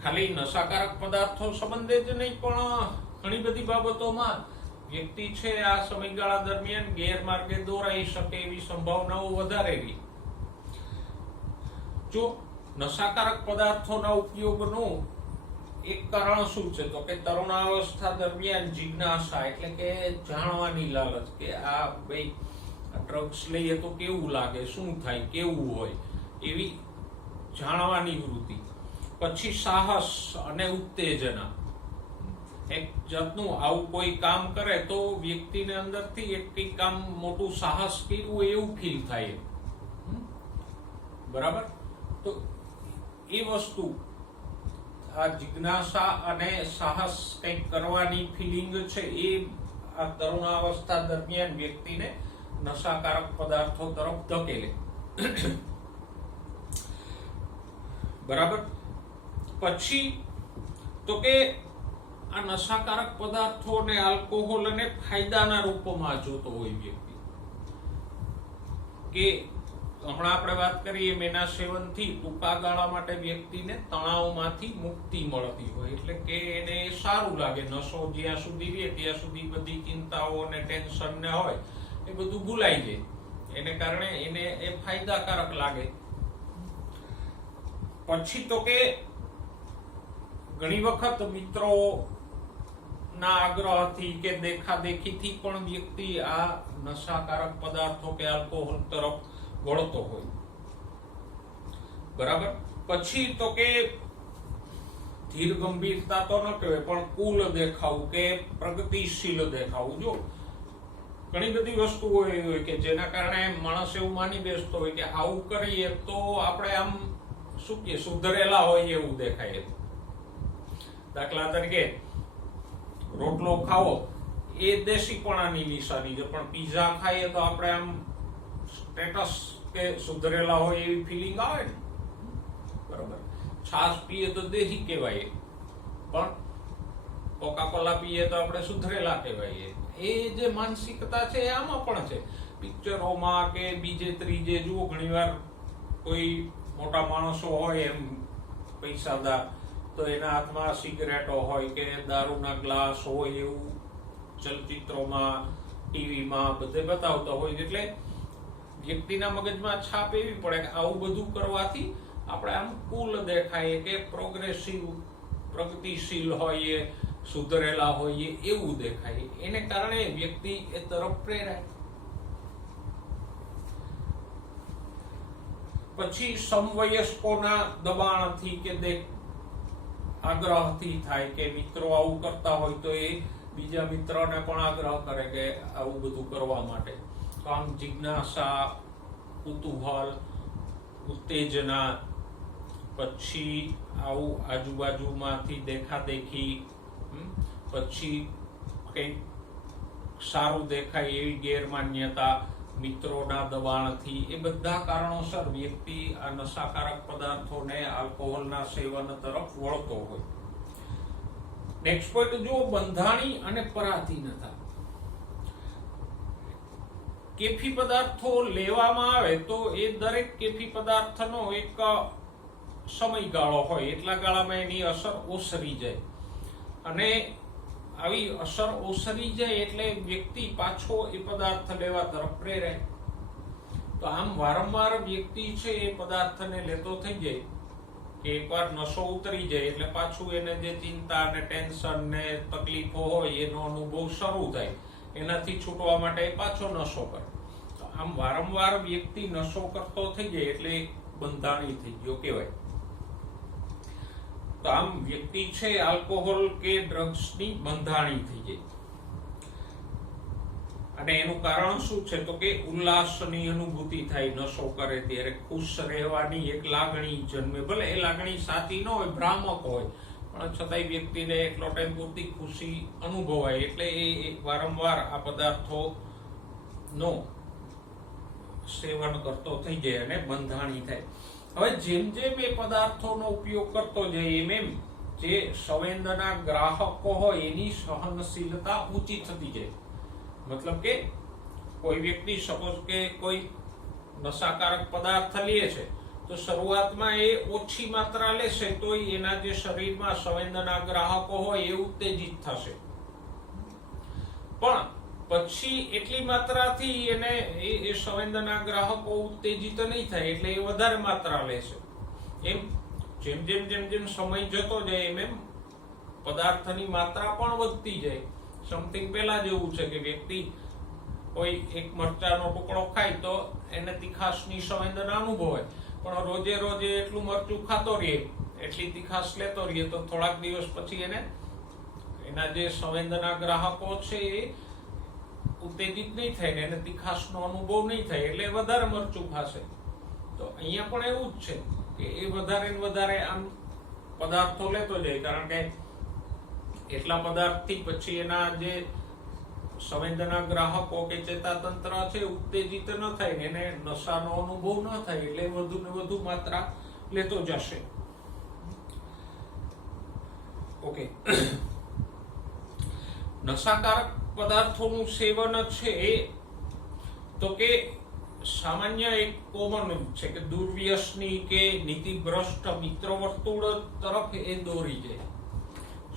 ખાલી નશાકારક પદાર્થો સંબંધે જ નહીં, પણ ઘણી બધી બાબતોમાં વ્યક્તિ છે આ સમયગાળા દરમિયાન ગેરમાર્ગે દોરાઈ શકે એવી સંભાવનાઓ વધારે રહી. જો નશાકારક પદાર્થોના ઉપયોગનું એક કારણ શું છે? તો કે તરુણાવસ્થા દરમિયાન જિજ્ઞાસા એટલે કે જાણવાની લાલચ, કે આ ભાઈ ડ્રગ્સ લઈએ તો કેવું લાગે, શું થાય, કેવું હોય, એવી જાણવાની વૃત્તિ. પછી સાહસ અને ઉત્તેજના, એક જાતનું આવું કોઈ કામ કરે તો વ્યક્તિને અંદરથી એક કંઈક કામ મોટું સાહસ કર્યું એવું ફીલ થાય. બરાબર? તો એ વસ્તુ આ જિજ્ઞાસા અને સાહસ કંઈક કરવાની ફિલિંગ છે એ આ તરુણાવસ્થા દરમિયાન વ્યક્તિને નશાકારક પદાર્થો તરફ ધકેલે. બરાબર? પછી તો કે આ નશાકારક પદાર્થો અને આલ્કોહોલ અને ફાયદાના રૂપમાં જોતો હોય વ્યક્તિ. કે હમણાં આપણે વાત કરીએ એના સેવનથી ટૂંકા ગાળા માટે વ્યક્તિને તણાવમાંથી મુક્તિ મળતી હોય, એટલે કે એને સારું લાગે. નશો જ્યાં સુધી રહે ત્યાં સુધી બધી ચિંતાઓ અને ટેન્શન ને હોય એ બધું ભૂલાઈ જાય. એને કારણે એને એ ફાયદાકારક લાગે. પછી તો કે ઘણી વખત મિત્રો ના આગ્રહથી કે દેખાદેખીથી પણ વ્યક્તિ આ નશાકારક પદાર્થો કે આલ્કોહોલ તરફ વળતો હોય. બરાબર? પછી તો કે ધીર ગંભીરતા તો ન કહેવાય, પણ કુલ દેખાવું કે પ્રગતિશીલ દેખાવું. જો ઘણી બધી વસ્તુઓ એવી હોય કે જેના કારણે માણસ એવું માની બેસતો હોય કે આવું કરીએ તો આપણે આમ શું કે સુધરેલા હોય એવું દેખાય. દાખલા તરીકે રોટલો ખાવો એ દેશીપણાની નિશાની છે, પણ પીઝા ખાઈએ તો આપણે આમ સ્ટેટસ કે સુધરેલા હોય એવી ફિલિંગ આવે ને. બરાબર? છાશ પીએ તો દેશી કહેવાય, પણ કોકા-કોલા પીએ તો આપણે સુધરેલા કહેવાય. એ જે માનસિકતા છે એ આમાં પણ છે. પિક્ચરોમાં કે બીજે ત્રીજે જુઓ, ઘણીવાર કોઈ મોટા માણસો હોય એમ પૈસાદાર, તો એના હાથમાં સિગરેટો હોય કે દારૂના ગ્લાસ હોય, એવું ચલચિત્રોમાં, ટીવીમાં બધે બતાવતા હોય. એટલે વ્યક્તિના મગજમાં છાપ એવી પડે કે આવું બધું કરવાથી આપણે આમ કુલ દેખાય, કે પ્રોગ્રેસિવ, પ્રગતિશીલ હોઈએ, સુધરેલા હોઈએ એવું દેખાય. એને કારણે વ્યક્તિ એ તરફ પ્રેરાય. પછી સમવયસ્કોના દબાણથી કે આગ્રહથી થાય કે મિત્રો આવું કરતા હોય તો એ બીજા મિત્રને પણ આગ્રહ કરે કે આવું બધું કરવા માટે. તો આમ જિજ્ઞાસા, કુતૂહલ, ઉત્તેજના, પછી આવું આજુબાજુમાંથી દેખાદેખી, પછી કંઈક સારું દેખાય એવી ગેરમાન્યતા, મિત્રોના દબાણથી, એ બધા કારણોસર વ્યક્તિ આ નશાકારક પદાર્થોને, આલ્કોહોલના સેવન તરફ વળતો હોય. નેક્સ્ટ પોઈન્ટ જુઓ, બંધાણી અને પરાધીનતા. કેફી પદાર્થો લેવામાં આવે તો એ દરેક કેફી પદાર્થનો એક સમયગાળો હોય, એટલા ગાળામાં એની અસર ઓસરી જાય, અને આવી અસર ઓસરી જાય એટલે વ્યક્તિ પાછો એ પદાર્થ લેવા તરફ પ્રેરાય. તો આમ વારંવાર વ્યક્તિ છે એ પદાર્થને લેતો થઈ જાય કે એકવાર નશો ઉતરી જાય એટલે પાછું એને જે ચિંતા ને ટેન્શન ને તકલીફો હોય એનો અનુભવ શરૂ થાય, એનાથી છૂટવા માટે પાછો નશો કરે. તો આમ વારંવાર વ્યક્તિ નશો કરતો થઈ જાય એટલે બંધાણી થઈ ગયો કહેવાય. તો આમ વ્યક્તિ છે આલ્કોહોલ કે ડ્રગ્સની બંધાણી થઈ જાય. અને એનું કારણ શું છે તો કે ઉલ્લાસની અનુભૂતિ થાય. નશો કરે ત્યારે ખુશ રહેવાની એક લાગણી જન્મે. ભલે એ લાગણી સાચી ન હોય, ભ્રામક હોય, પણ છતાંય વ્યક્તિને એટલો ટાઈમ પૂરતી ખુશી અનુભવાય એટલે એ વારંવાર આ પદાર્થોનો સેવન કરતો થઈ જાય અને બંધાણી થાય. હવે જેમ જેમ એ પદાર્થોનો ઉપયોગ કરતો જાય એમ જે સંવેદના ગ્રાહકો હોય એની સહનશીલતા ઊંચી થતી જાય. મતલબ કે કોઈ વ્યક્તિ સપોઝ કે કોઈ નશાકારક પદાર્થ લે છે તો શરૂઆતમાં એ ઓછી માત્રા લેશે તો એના જે શરીરમાં સંવેદના ગ્રાહકો હોય એ ઉત્તેજિત થશે, પણ પછી એટલી માત્રાથી એને એ સંવેદના ગ્રાહકો ઉત્તેજિત નહીં થાય એટલે એ વધારે માત્રા લેશે. એમ જેમ જેમ જેમ જેમ સમય જતો જાય એમ પદાર્થની માત્રા પણ વધતી જાય. સમથિંગ પેલા જેવું છે કે વ્યક્તિ કોઈ એક મરચાનો ટુકડો ખાય તો એને તીખાશની સંવેદના અનુભવાય, પણ રોજે રોજે એટલું મરચું ખાતો રહે, એટલી તીખાશ લેતો રહે તો થોડાક દિવસ પછી એને એના જે સંવેદના ગ્રાહકો છે એ ઉત્તેજિત નહીં થાય ને એને તીખાશનો અનુભવ નહીં થાય એટલે વધારે મરચું ખાશે. તો અહીંયા પણ એવું જ છે કે એ વધારે ને વધારે આમ પદાર્થો લેતો જાય, કારણ કે એટલા પદાર્થથી પછી એના જે સંવેદના ગ્રાહકો કે ચેતાતંત્ર છે ઉત્તેજિત ન થાય ને એને નશાનો અનુભવ ન થાય એટલે વધુ ને વધુ માત્રા લેતો જશે. ઓકે, નશાકારક પદાર્થોનું સેવન છે એ તો કે સામાન્ય એક કોમન છે કે દુર્વ્યસની કે નીતિભ્રષ્ટ મિત્ર વર્તુળ તરફ એ દોરી જાય.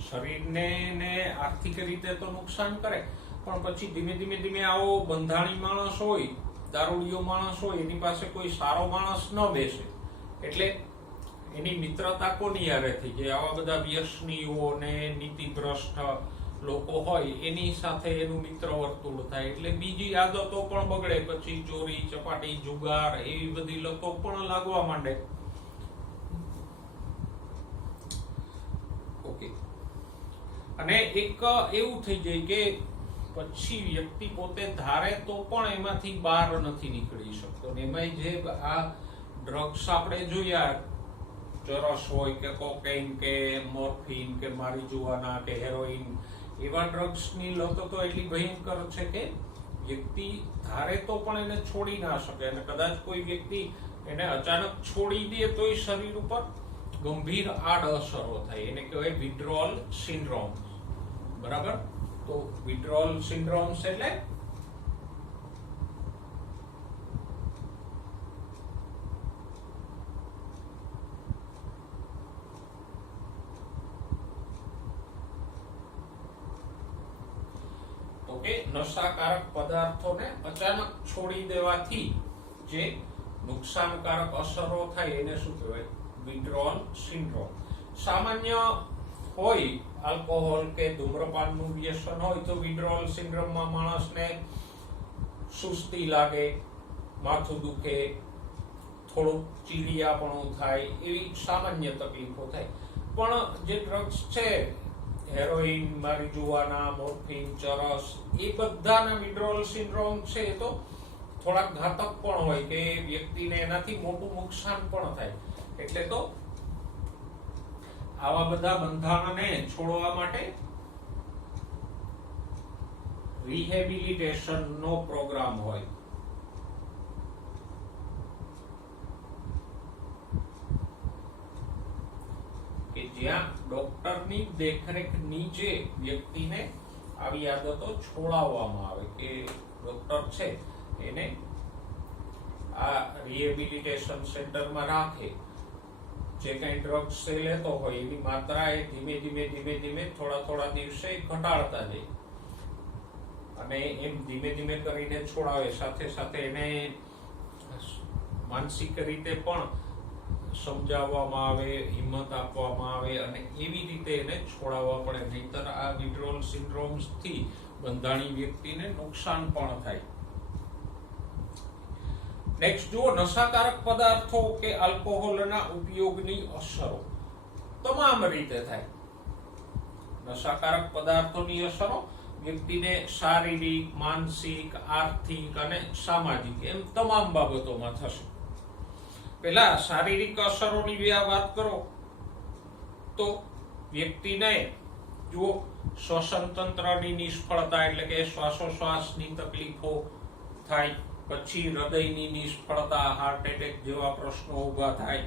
શરીરને ને આર્થિક રીતે તો નુકસાન કરે, પણ પછી ધીમે ધીમે ધીમે આવો બંધાણી માણસ હોય, દારૂડિયો માણસ હોય, એની પાસે કોઈ સારો માણસ ન બેસે એટલે એની મિત્રતા કોની હારે થઈ જાય. આવા બધા વ્યસનીઓ ને નીતિભ્રષ્ટ લોકો હોય એની સાથે એનું મિત્ર વર્તુળ થાય એટલે બીજી આદતો પણ બગડે. પછી ચોરી ચપાટી જુગાર એવી બધી લતો પણ લાગવા માંડે. ઓકે, અને એક એવું થઈ જાય કે પછી વ્યક્તિ પોતે ધારે તો પણ એમાંથી બહાર નથી નીકળી શકતો. એમાં જે આ ડ્રગ્સ આપણે જોયા, ચરસ હોય કે કોકેઇન કે મોર્ફિન કે મારીજુઆના કે હેરોઇન, એવા ડ્રગ્સની લતો તો એટલી ભયંકર છે કે વ્યક્તિ ધારે તો પણ એને છોડી ના શકે. અને કદાચ કોઈ વ્યક્તિ એને અચાનક છોડી દે તો એ શરીર ઉપર ગંભીર આડઅસરો થાય એને કહેવાય વિડ્રોલ સિન્ડ્રોમ. બરાબર? તો વિડ્રોલ સિન્ડ્રોમ્સ એટલે નશાકારક પદાર્થોને અચાનક છોડી દેવાથી જે નુકસાનકારક અસરો થાય એને શું કહેવાય? Withdrawal syndrome. સામાન્ય હોય આલ્કોહોલ કે ધૂમ્રપાનનું વ્યસન હોય તો વિડ્રોલ સિન્ડ્રોમમાં માણસને સુસ્તી લાગે, માથું દુખે, થોડું ચીડિયાપણું થાય, એવી સામાન્ય તકલીફો થાય. પણ જે ડ્રગ્સ છે, હેરોઇન, મારિજુઆના, મોર્ફિન, ચરસ, એ બધાના વિડ્રોલ સિન્ડ્રોમ છે એ તો થોડાક ઘાતક પણ હોય કે વ્યક્તિને એનાથી મોટું નુકસાન પણ થાય. એટલે તો આવા બધા બંધારણને છોડવા માટે રિહેબિલિટેશનનો પ્રોગ્રામ હોય. કે જ્યાં ડોક્ટરની દેખરેખ નીચે વ્યક્તિને આવી આદતો છોડાવવામાં આવે, કે ડોક્ટર છે એને આ રિહેબિલિટેશન સેન્ટરમાં રાખે. જે કઈ ડ્રગ્સ લેતો હોય એની માત્રા એ ધીમે ધીમે થોડા દિવસે ઘટાડતા જાય અને એમ ધીમે ધીમે કરીને છોડાવે. સાથે સાથે એને માનસિક રીતે પણ સમજાવવામાં આવે, હિંમત આપવામાં આવે અને એવી રીતે એને છોડાવવા પડે. નહીતર આ વિડ્રોલ સિન્ડ્રોમ્સ થી બંધાણી વ્યક્તિને નુકસાન પણ થાય. નેક્સ્ટ જુઓ, નશાકારક પદાર્થો કે આલ્કોહોલના ઉપયોગની અસરો તમામ રીતે થાય. નશાકારક પદાર્થોની અસરો વ્યક્તિને શારીરિક, માનસિક, આર્થિક અને સામાજિક એમ તમામ બાબતોમાં થશે. પહેલા શારીરિક અસરોની વાત કરો તો વ્યક્તિને જુઓ, શ્વસન તંત્રની નિષ્ફળતા એટલે કે શ્વાસોશ્વાસની તકલીફો થાય. પછી હૃદયની નિષ્ફળતા, હાર્ટ એટેક જેવા પ્રશ્નો ઊભા થાય.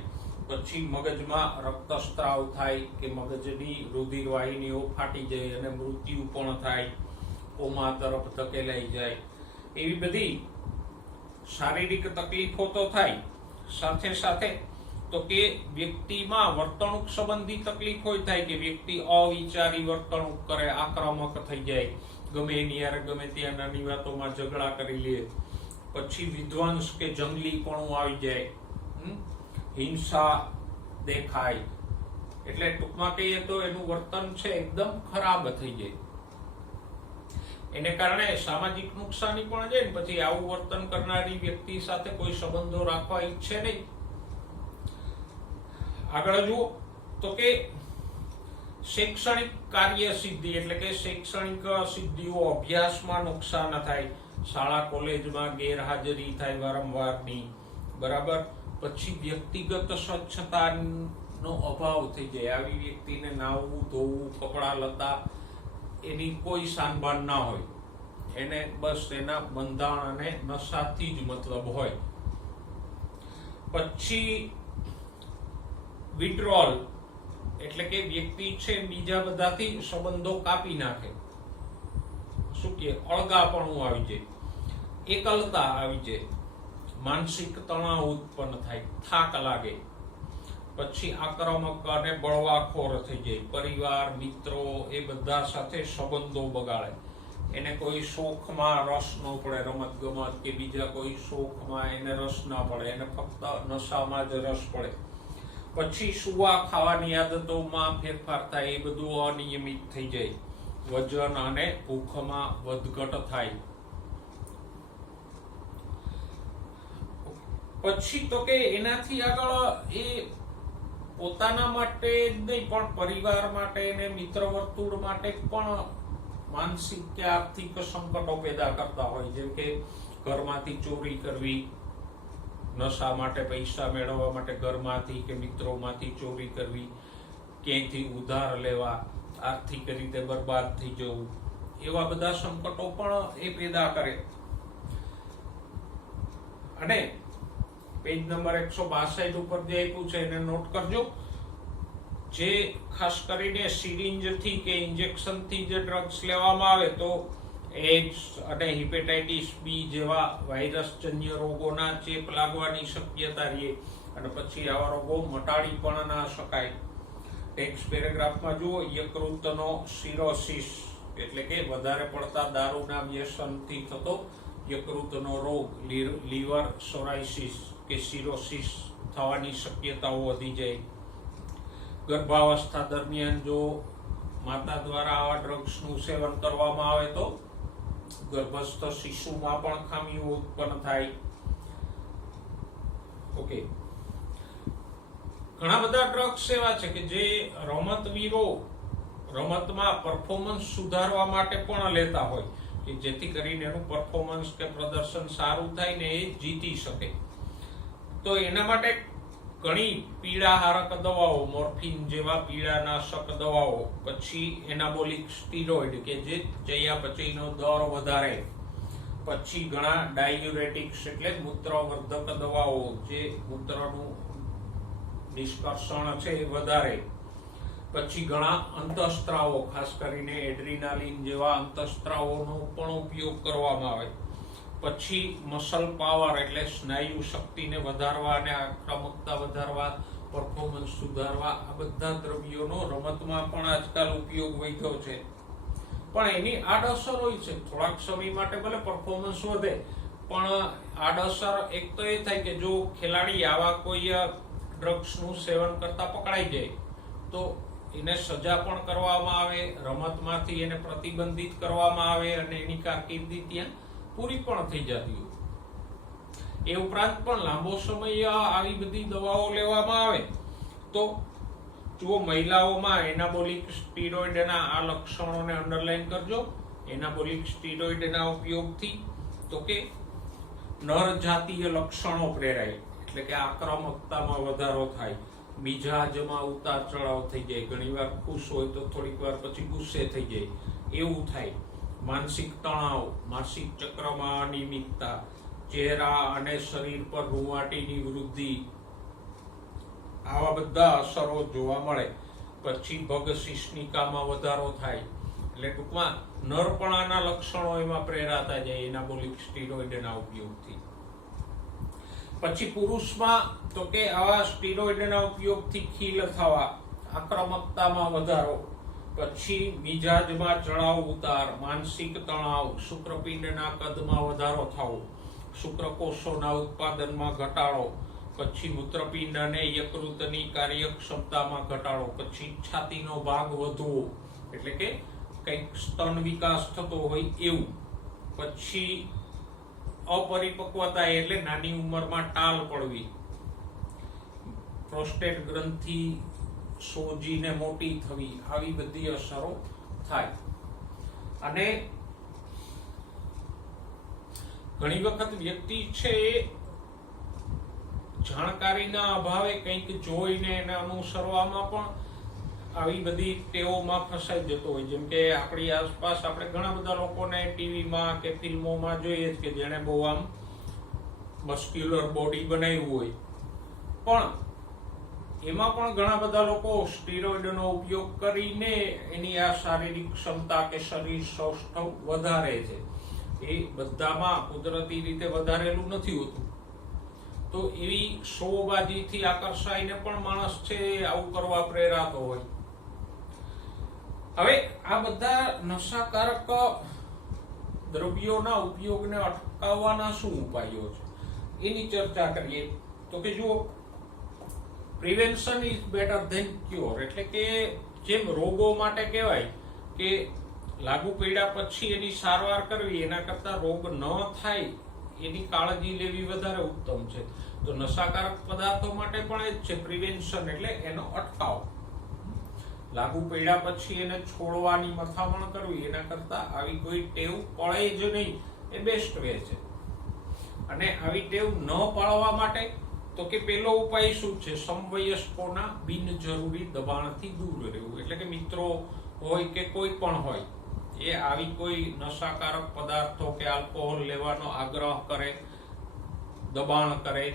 પછી મગજમાં રક્તસ્રાવ થાય કે મગજની રુધિર વાહિનીઓ ફાટી જાય અને મૃત્યુ પણ થાય, કોમા તરફ ધકેલાઈ જાય. એવી બધી શારીરિક તકલીફો તો થાય. સાથે સાથે તો કે વ્યક્તિમાં વર્તણૂક સંબંધી તકલીફ હોય થાય કે વ્યક્તિ અવિચારી વર્તણૂક કરે, આક્રમક થઈ જાય, ગમે એની યાર ગમે ત્યાં નાની વાતોમાં ઝઘડા કરી લે. પછી વિધ્વંસ કે જંગલીપણું આવી જાય, હિંસા દેખાય. એટલે ટૂંકમાં કહીએ તો એનું વર્તન છે એકદમ ખરાબ થઈ જાય. એને કારણે સામાજિક નુકસાની પણ જાય ને પછી આવું વર્તન કરનારી વ્યક્તિ સાથે કોઈ સંબંધો રાખવા ઈચ્છે નહીં. આગળ જુઓ તો કે શૈક્ષણિક કાર્ય સિદ્ધિ એટલે કે શૈક્ષણિક સિદ્ધિઓ, અભ્યાસમાં નુકસાન થાય. શાળા કોલેજમાં ગેરહાજરી થાય વારંવારની. બરાબર? પછી વ્યક્તિગત સ્વચ્છતાનો અભાવ થઈ જાય. આવી વ્યક્તિને નાહવું, ધોવું, કપડા લતા એની કોઈ સાંભળ ના હોય. એને બસ એના બંધાણ અને નશાથી જ મતલબ હોય. પછી વિડ્રોલ એટલે કે વ્યક્તિ છે બીજા બધાથી સંબંધો કાપી નાખે. શું કે અળગાપણું આવી જાય, એકલતા આવી જાય, માનસિક તણાવ ઉત્પન્ન થાય, થાક લાગે. પછી આક્રમક અને બળવાખોર થઈ જાય. પરિવાર, મિત્રો એ બધા સાથે સંબંધો બગાડે. એને કોઈ શોખમાં રસ ન પડે, રમત ગમત કે બીજા કોઈ શોખમાં એને રસ ના પડે, એને ફક્ત નશામાં જ રસ પડે. પછી સુવા ખાવાની આદતોમાં ફેરફાર થાય, એ બધું અનિયમિત થઈ જાય. વજન અને ભૂખમાં વધઘટ થાય. પછી તો કે એનાથી આગળ એ પોતાના માટે જ નહીં પણ પરિવાર માટે અને મિત્ર વર્તુળ માટે પણ માનસિક કે આર્થિક સંકટો પેદા કરતા હોય. જેમ કે ઘરમાંથી ચોરી કરવી, નશા માટે પૈસા મેળવવા માટે ઘરમાંથી કે મિત્રોમાંથી ચોરી કરવી, ક્યાંયથી ઉધાર લેવા, આર્થિક રીતે બરબાદ થઈ જવું, એવા બધા સંકટો પણ એ પેદા કરે. અને પેજ નંબર 162 ઉપર જે આપ્યું છે એને નોટ કરજો. જે ખાસ કરીને સિરિંજથી કે ઇન્જેક્શનથી જે ડ્રગ્સ લેવામાં આવે તો એઇડ્સ અને હિપેટાઇટિસ બી જેવા વાયરસજન્ય રોગોના ચેપ લાગવાની શક્યતા રહે અને પછી આવા રોગો મટાડી પણ ના શકાય. ટેક્સ્ટ પેરેગ્રાફમાં જુઓ, યકૃતનો સિરોસિસ એટલે કે વધારે પડતા દારૂના વ્યસનથી થતો યકૃતનો રોગ, લીવર સોરાઇસિસ કે સિરોસિસ થવાની શક્યતાઓ વધી જાય. ગર્ભાવસ્થા દરમિયાન જો માતા દ્વારા આવા ડ્રગ્સનું સેવન કરવામાં આવે તો ગર્ભસ્થ શિશુમાં પણ ખામીઓ ઉત્પન્ન થાય. ઓકે, ઘણા બધા ડ્રગ્સ એવા છે કે જે રમતવીરો રમતમાં પરફોર્મન્સ સુધારવા માટે પણ લેતા હોય કે જેથી કરીને એનું પરફોર્મન્સ કે પ્રદર્શન સારું થાય ને એ જીતી શકે. તો એના માટે ઘણી પીડાહારક દવાઓ, મોર્ફિન જેવા પીડાનાશક દવાઓ, પછી એનાબોલિક સ્ટીરોઇડ કે જે ચયાપચયનો દર વધારે, પછી ઘણા ડાયુરેટિક્સ એટલે મૂત્રવર્ધક દવાઓ જે મૂત્રનું નિષ્કર્ષણ છે એ વધારે, પછી ઘણા અંતઃસ્ત્રાવો ખાસ કરીને એડ્રીનાલિન જેવા અંતઃસ્ત્રાવોનો પણ ઉપયોગ કરવામાં આવે, પછી મસલ પાવર એટલે સ્નાયુ શક્તિને વધારવા અને આક્રમકતા વધારવા, પરફોર્મન્સ સુધારવા, આ બધા દ્રવ્યોનો રમતમાં પણ આજકાલ ઉપયોગ વધ્યો છે. પણ એની આડઅસર હોય છે. થોડાક સમય માટે ભલે પરફોર્મન્સ વધે પણ આડઅસર એક તો એ થાય કે જો ખેલાડી આવા કોઈ ડ્રગ્સનું સેવન કરતા પકડાઈ જાય તો એને સજા પણ કરવામાં આવે, રમતમાંથી એને પ્રતિબંધિત કરવામાં આવે અને એની કારકિર્દી ત્યાં પૂરી પણ થઈ જતી હોય. એ ઉપરાંત પણ લાંબો સમય આવી બધી દવાઓ લેવામાં આવે તો જુઓ, મહિલાઓમાં એનાબોલિક સ્ટીરોઇડના આ લક્ષણોને અંડરલાઈન કરજો. એનાબોલિક સ્ટીરોઇડના ઉપયોગથી તો કે નર જાતીય લક્ષણો પ્રેરાય એટલે કે આક્રમકતામાં વધારો થાય, મિજાજમાં ઉતાર ચઢાવ થઈ જાય, ઘણીવાર ખુશ હોય તો થોડીક વાર પછી ગુસ્સે થઈ જાય એવું થાય, માનસિક તણાવ, માસિક ચક્રમાં અનિયમિતતા, ચહેરા અને શરીર પર રૂંવાટીની વૃદ્ધિ, આવા બધા અસરો જોવા મળે. પછી ભગશિષ્ણિકામાં વધારો થાય એટલે ટૂંકમાં નરપણાના લક્ષણો એમાં પ્રેરાતા જાય એનાબોલિક સ્ટીરોઇડના ઉપયોગથી. પછી પુરુષમાં તો કે આવા સ્ટીરોઇડના ઉપયોગથી ખીલ થવા, આક્રમકતામાં વધારો, પછી મિજાજમાં ચડાવ ઉતાર, માનસિક તણાવ, શુક્રપિંડના કદમાં વધારો થવો, શુક્રકોષોના ઉત્પાદનમાં ઘટાડો, પછી મૂત્રપિંડ અને યકૃતની કાર્યક્ષમતામાં ઘટાડો, પછી છાતીનો ભાગ વધવો એટલે કે કંઈક સ્તન વિકાસ થતો હોય એવું, પછી અપરિપક્વતા એટલે નાની ઉંમરમાં ટાલ પડવી, પ્રોસ્ટેટ ગ્રંથિ સોજીને મોટી થવી, આવી બધી અસરો થાય. અને ઘણી વખત વ્યક્તિ છે જાણકારીના અભાવે કંઈક જોઈને એને અનુસરવામાં પણ આવી બધી ટેવોમાં ફસાઈ જતો હોય. જેમ કે આપણી આસપાસ આપણે ઘણા બધા લોકોને ટીવીમાં કે ફિલ્મોમાં જોઈએ કે જેણે બહુ આમ મસ્ક્યુલર બોડી બનાવ્યું હોય, પણ એમાં પણ ઘણા બધા લોકો સ્ટીરોઇડનો ઉપયોગ કરીને એની આ શારીરિક ક્ષમતા કે શરીર સૌષ્ઠવ વધારે છે. એ બધામાં કુદરતી રીતે વધારેલું નથી હોતું. તો એવી શોબાજીથી આકર્ષાઈને પણ માણસ છે આવું કરવા પ્રેરાતો હોય. હવે આ બધા નશાકારક દ્રવ્યોના ઉપયોગને અટકાવવાના શું ઉપાયો છે એની ચર્ચા કરીએ. તો કે જુઓ, prevention is better than cure એટલે કે જેમ રોગો માટે કહેવાય કે લાગુ પડ્યા પછી એની સારવાર કરવી એના કરતા રોગ ન થાય એની કાળજી લેવી વધારે ઉત્તમ છે. તો નશાકારક પદાર્થો માટે પણ એ જ છે પ્રિવેન્શન એટલે એનો અટકાવ. લાગુ પડ્યા પછી એને છોડવાની મથામણ કરવી એના કરતા આવી કોઈ ટેવ પડે જ નહીં એ બેસ્ટ વે છે. અને આવી ટેવ ન પાળવા માટે તો કે પેલો ઉપાય શું છે? સમવયસ્કોના બિનજરૂરી દબાણથી દૂર રહેવું. એટલે કે મિત્રો હોય કે કોઈ પણ હોય એ આવી કોઈ નશાકારક પદાર્થો કે આલ્કોહોલ લેવાનો આગ્રહ કરે, દબાણ કરે,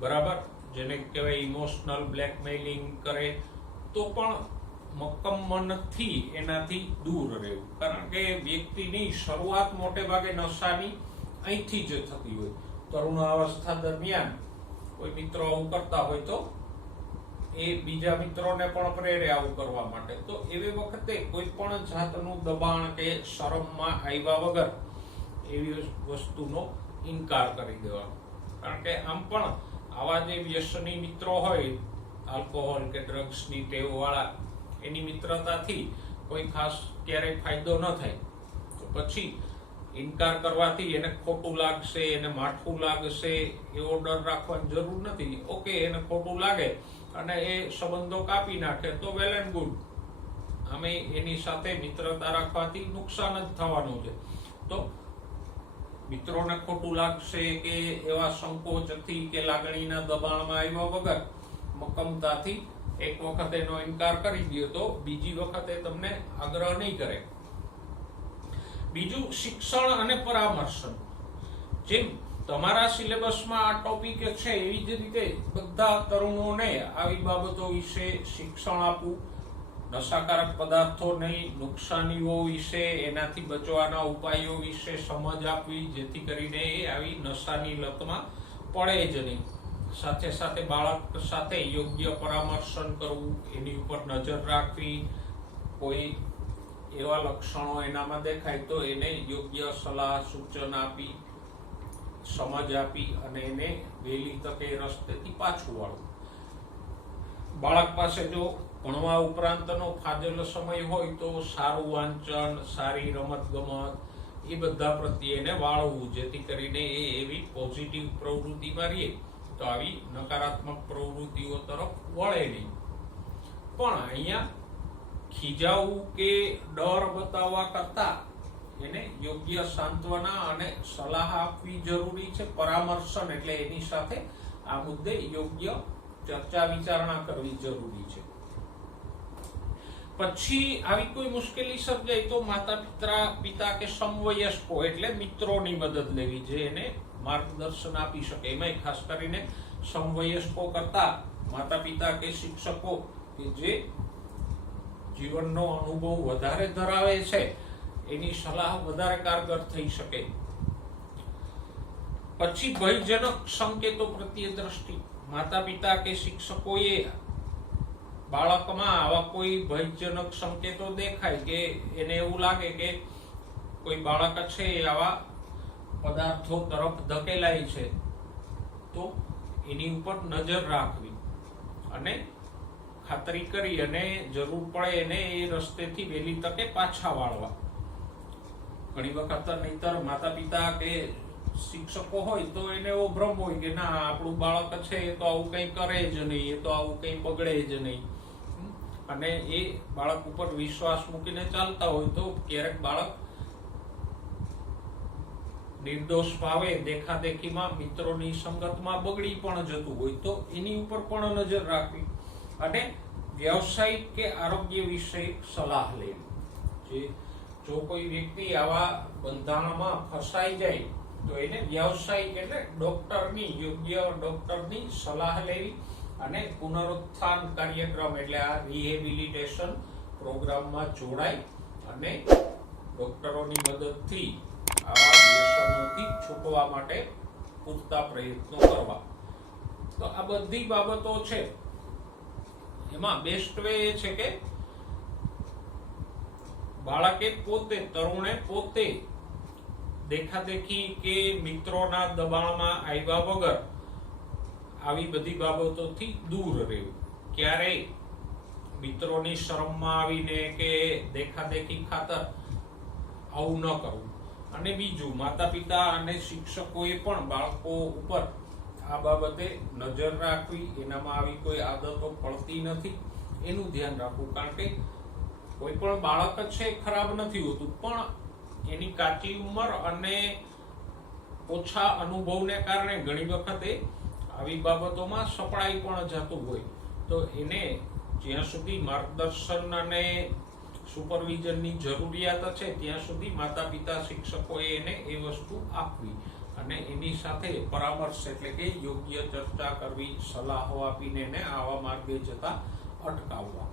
બરાબર, જેને કહેવાય ઇમોશનલ બ્લેકમેલિંગ કરે, તો પણ મક્કમ મનથી એનાથી દૂર રહેવું. કારણ કે વ્યક્તિની શરૂઆત મોટે ભાગે નશાની અહીંથી જ થતી હોય. તરુણાવસ્થા દરમિયાન કોઈ મિત્રો આવું કરતા હોય તો એ બીજા મિત્રોને પણ પ્રેરે આવું કરવા માટે. તો એવી વખતે કોઈ પણ જાતનું દબાણ કે શરમમાં આવ્યા વગર એવી વસ્તુનો ઇનકાર કરી દેવાનો. કારણ કે આમ પણ આવા જે વ્યસની મિત્રો હોય, આલ્કોહોલ કે ડ્રગ્સની ટેવ વાળા, એની મિત્રતાથી કોઈ ખાસ ક્યારેય ફાયદો ન થાય. તો પછી ઇનકાર કરવાથી એને ખોટું લાગશે, એને માઠું લાગશે એવો ડર રાખવાની જરૂર નથી. ઓકે, એને ખોટું લાગે અને એ સંબંધો કાપી નાખે તો વેલ એન્ડ ગુડ. અમે એની સાથે મિત્રતા રાખવાથી નુકસાન જ થવાનું છે. તો મિત્રોને ખોટું લાગશે કે એવા સંકોચથી કે લાગણીના દબાણમાં આવ્યા વગર મક્કમતાથી એક વખત એનો ઇનકાર કરી દો તો બીજી વખતે તમને આગ્રહ નહીં કરે. બીજું, શિક્ષણ અને પરામર્શન. જેમ તમારા સિલેબસમાં આ ટોપિક છે એવી જ રીતે બધા તરુણોને આવી બાબતો વિશે શિક્ષણ આપવું, નશાકારક પદાર્થો નહીં, નુકસાનીઓ વિશે, એનાથી બચવાના ઉપાયો વિશે સમજ આપવી, જેથી કરીને એ આવી નશાની લતમાં પડે જ નહીં. સાથે સાથે બાળક સાથે યોગ્ય પરામર્શન કરવું, એની ઉપર નજર રાખવી, કોઈ એવા લક્ષણો એનામાં દેખાય તો એને યોગ્ય સલાહ સૂચન આપી, સમજ આપી અને એને વહેલી તકે રસ્તેથી પાછું વાળવું. બાળક પાસે જો ભણવા ઉપરાંતનો ફાજલ સમય હોય તો સારું વાંચન, સારી રમત ગમત એ બધા પ્રત્યે એને વાળવું, જેથી કરીને એ એવી પોઝિટિવ પ્રવૃત્તિમાં રહીએ તો આવી નકારાત્મક પ્રવૃત્તિઓ તરફ વળે નહીં. પણ અહીંયા ખીજાવું કે ડર બતાવવા કરતા એને યોગ્ય સાંત્વના અને સલાહ આપવી જરૂરી છે. પરામર્શન એટલે એની સાથે આ મુદ્દે યોગ્ય ચર્ચા વિચારણા કરવી જરૂરી છે. પછી આવી કોઈ મુશ્કેલી સર્જાય તો માતા પિતા કે સમવયસ્કો એટલે મિત્રોની મદદ લેવી, જે એને માર્ગદર્શન આપી શકે. એમાં ખાસ કરીને સમવયસ્કો કરતા માતા પિતા કે શિક્ષકો કે જે જીવનનો અનુભવ વધારે ધરાવે છે એની સલાહ વધારે કારગર થઈ શકે. પછી ભયજનક સંકેતો પ્રત્યે દ્રષ્ટિ. માતા પિતા કે શિક્ષકોએ બાળકમાં આવા કોઈ ભયજનક સંકેતો દેખાય કે એને એવું લાગે કે કોઈ બાળક છે આવા પદાર્થો તરફ ધકેલાય છે, તો એની ઉપર નજર રાખવી અને ખાતરી કરી અને જરૂર પડે એને એ રસ્તેથી વહેલી તકે પાછા વાળવા. ઘણી વખત નહીતર માતા પિતા કે શિક્ષકો હોય તો એને એવો ભ્રમ હોય કે ના, આપણું બાળક છે એ તો આવું કંઈ કરે જ નહીં, એ તો આવું કંઈ બગડે જ નહીં, અને એ બાળક ઉપર વિશ્વાસ મૂકીને ચાલતા હોય તો ક્યારેક બાળક નિર્દોષ ભાવે દેખાદેખીમાં મિત્રોની સંગતમાં બગડી પણ જતું હોય તો એની ઉપર પણ નજર રાખવી. અને વ્યવસાયિક કે આરોગ્ય વિષયક સલાહ લેવી. જો કોઈ વ્યક્તિ આવા બંધારણમાં ફસાઈ જાય તો એને વ્યવસાયિક એટલે યોગ્ય ડોક્ટરની સલાહ લેવી અને પુનરુત્થાન કાર્યક્રમ એટલે આ રિહેબિલિટેશન પ્રોગ્રામમાં જોડાય અને ડોક્ટરોની મદદથી આવા વ્યસનોથી છૂટવા માટે પૂરતા પ્રયત્નો કરવા. તો આ બધી બાબતો છે. એમાં બેસ્ટ વે એ છે કે બાળકે તરુણે પોતે દેખાદેખી કે મિત્રોના દબાણમાં આવ્યા વગર આવી બધી બાબતોથી દૂર રહેવું. ક્યારેય મિત્રોની શરમમાં આવીને કે દેખાદેખી ખાતર આવું ન કરવું. અને બીજું, માતા પિતા અને શિક્ષકોએ પણ બાળકો ઉપર આ બાબતે નજર રાખવી, એનામાં આવી કોઈ આદતો પડતી નથી એનું ધ્યાન રાખવું. કારણ કે કોઈ પણ બાળક છે ખરાબ નથી હોતું, પણ એની કાચી ઉંમર અને ઓછા અનુભવને કારણે ઘણી વખતે આવી બાબતોમાં સપડાઈ પણ જતું હોય. તો એને જ્યાં સુધી માર્ગદર્શન અને સુપરવિઝનની જરૂરિયાત છે ત્યાં સુધી માતા પિતા શિક્ષકોએ એને એ વસ્તુ આપવી અને એની સાથે પરામર્શ એટલે કે યોગ્ય ચર્ચા કરવી, સલાહો આપીને એને આવા માર્ગે જતા અટકાવવા.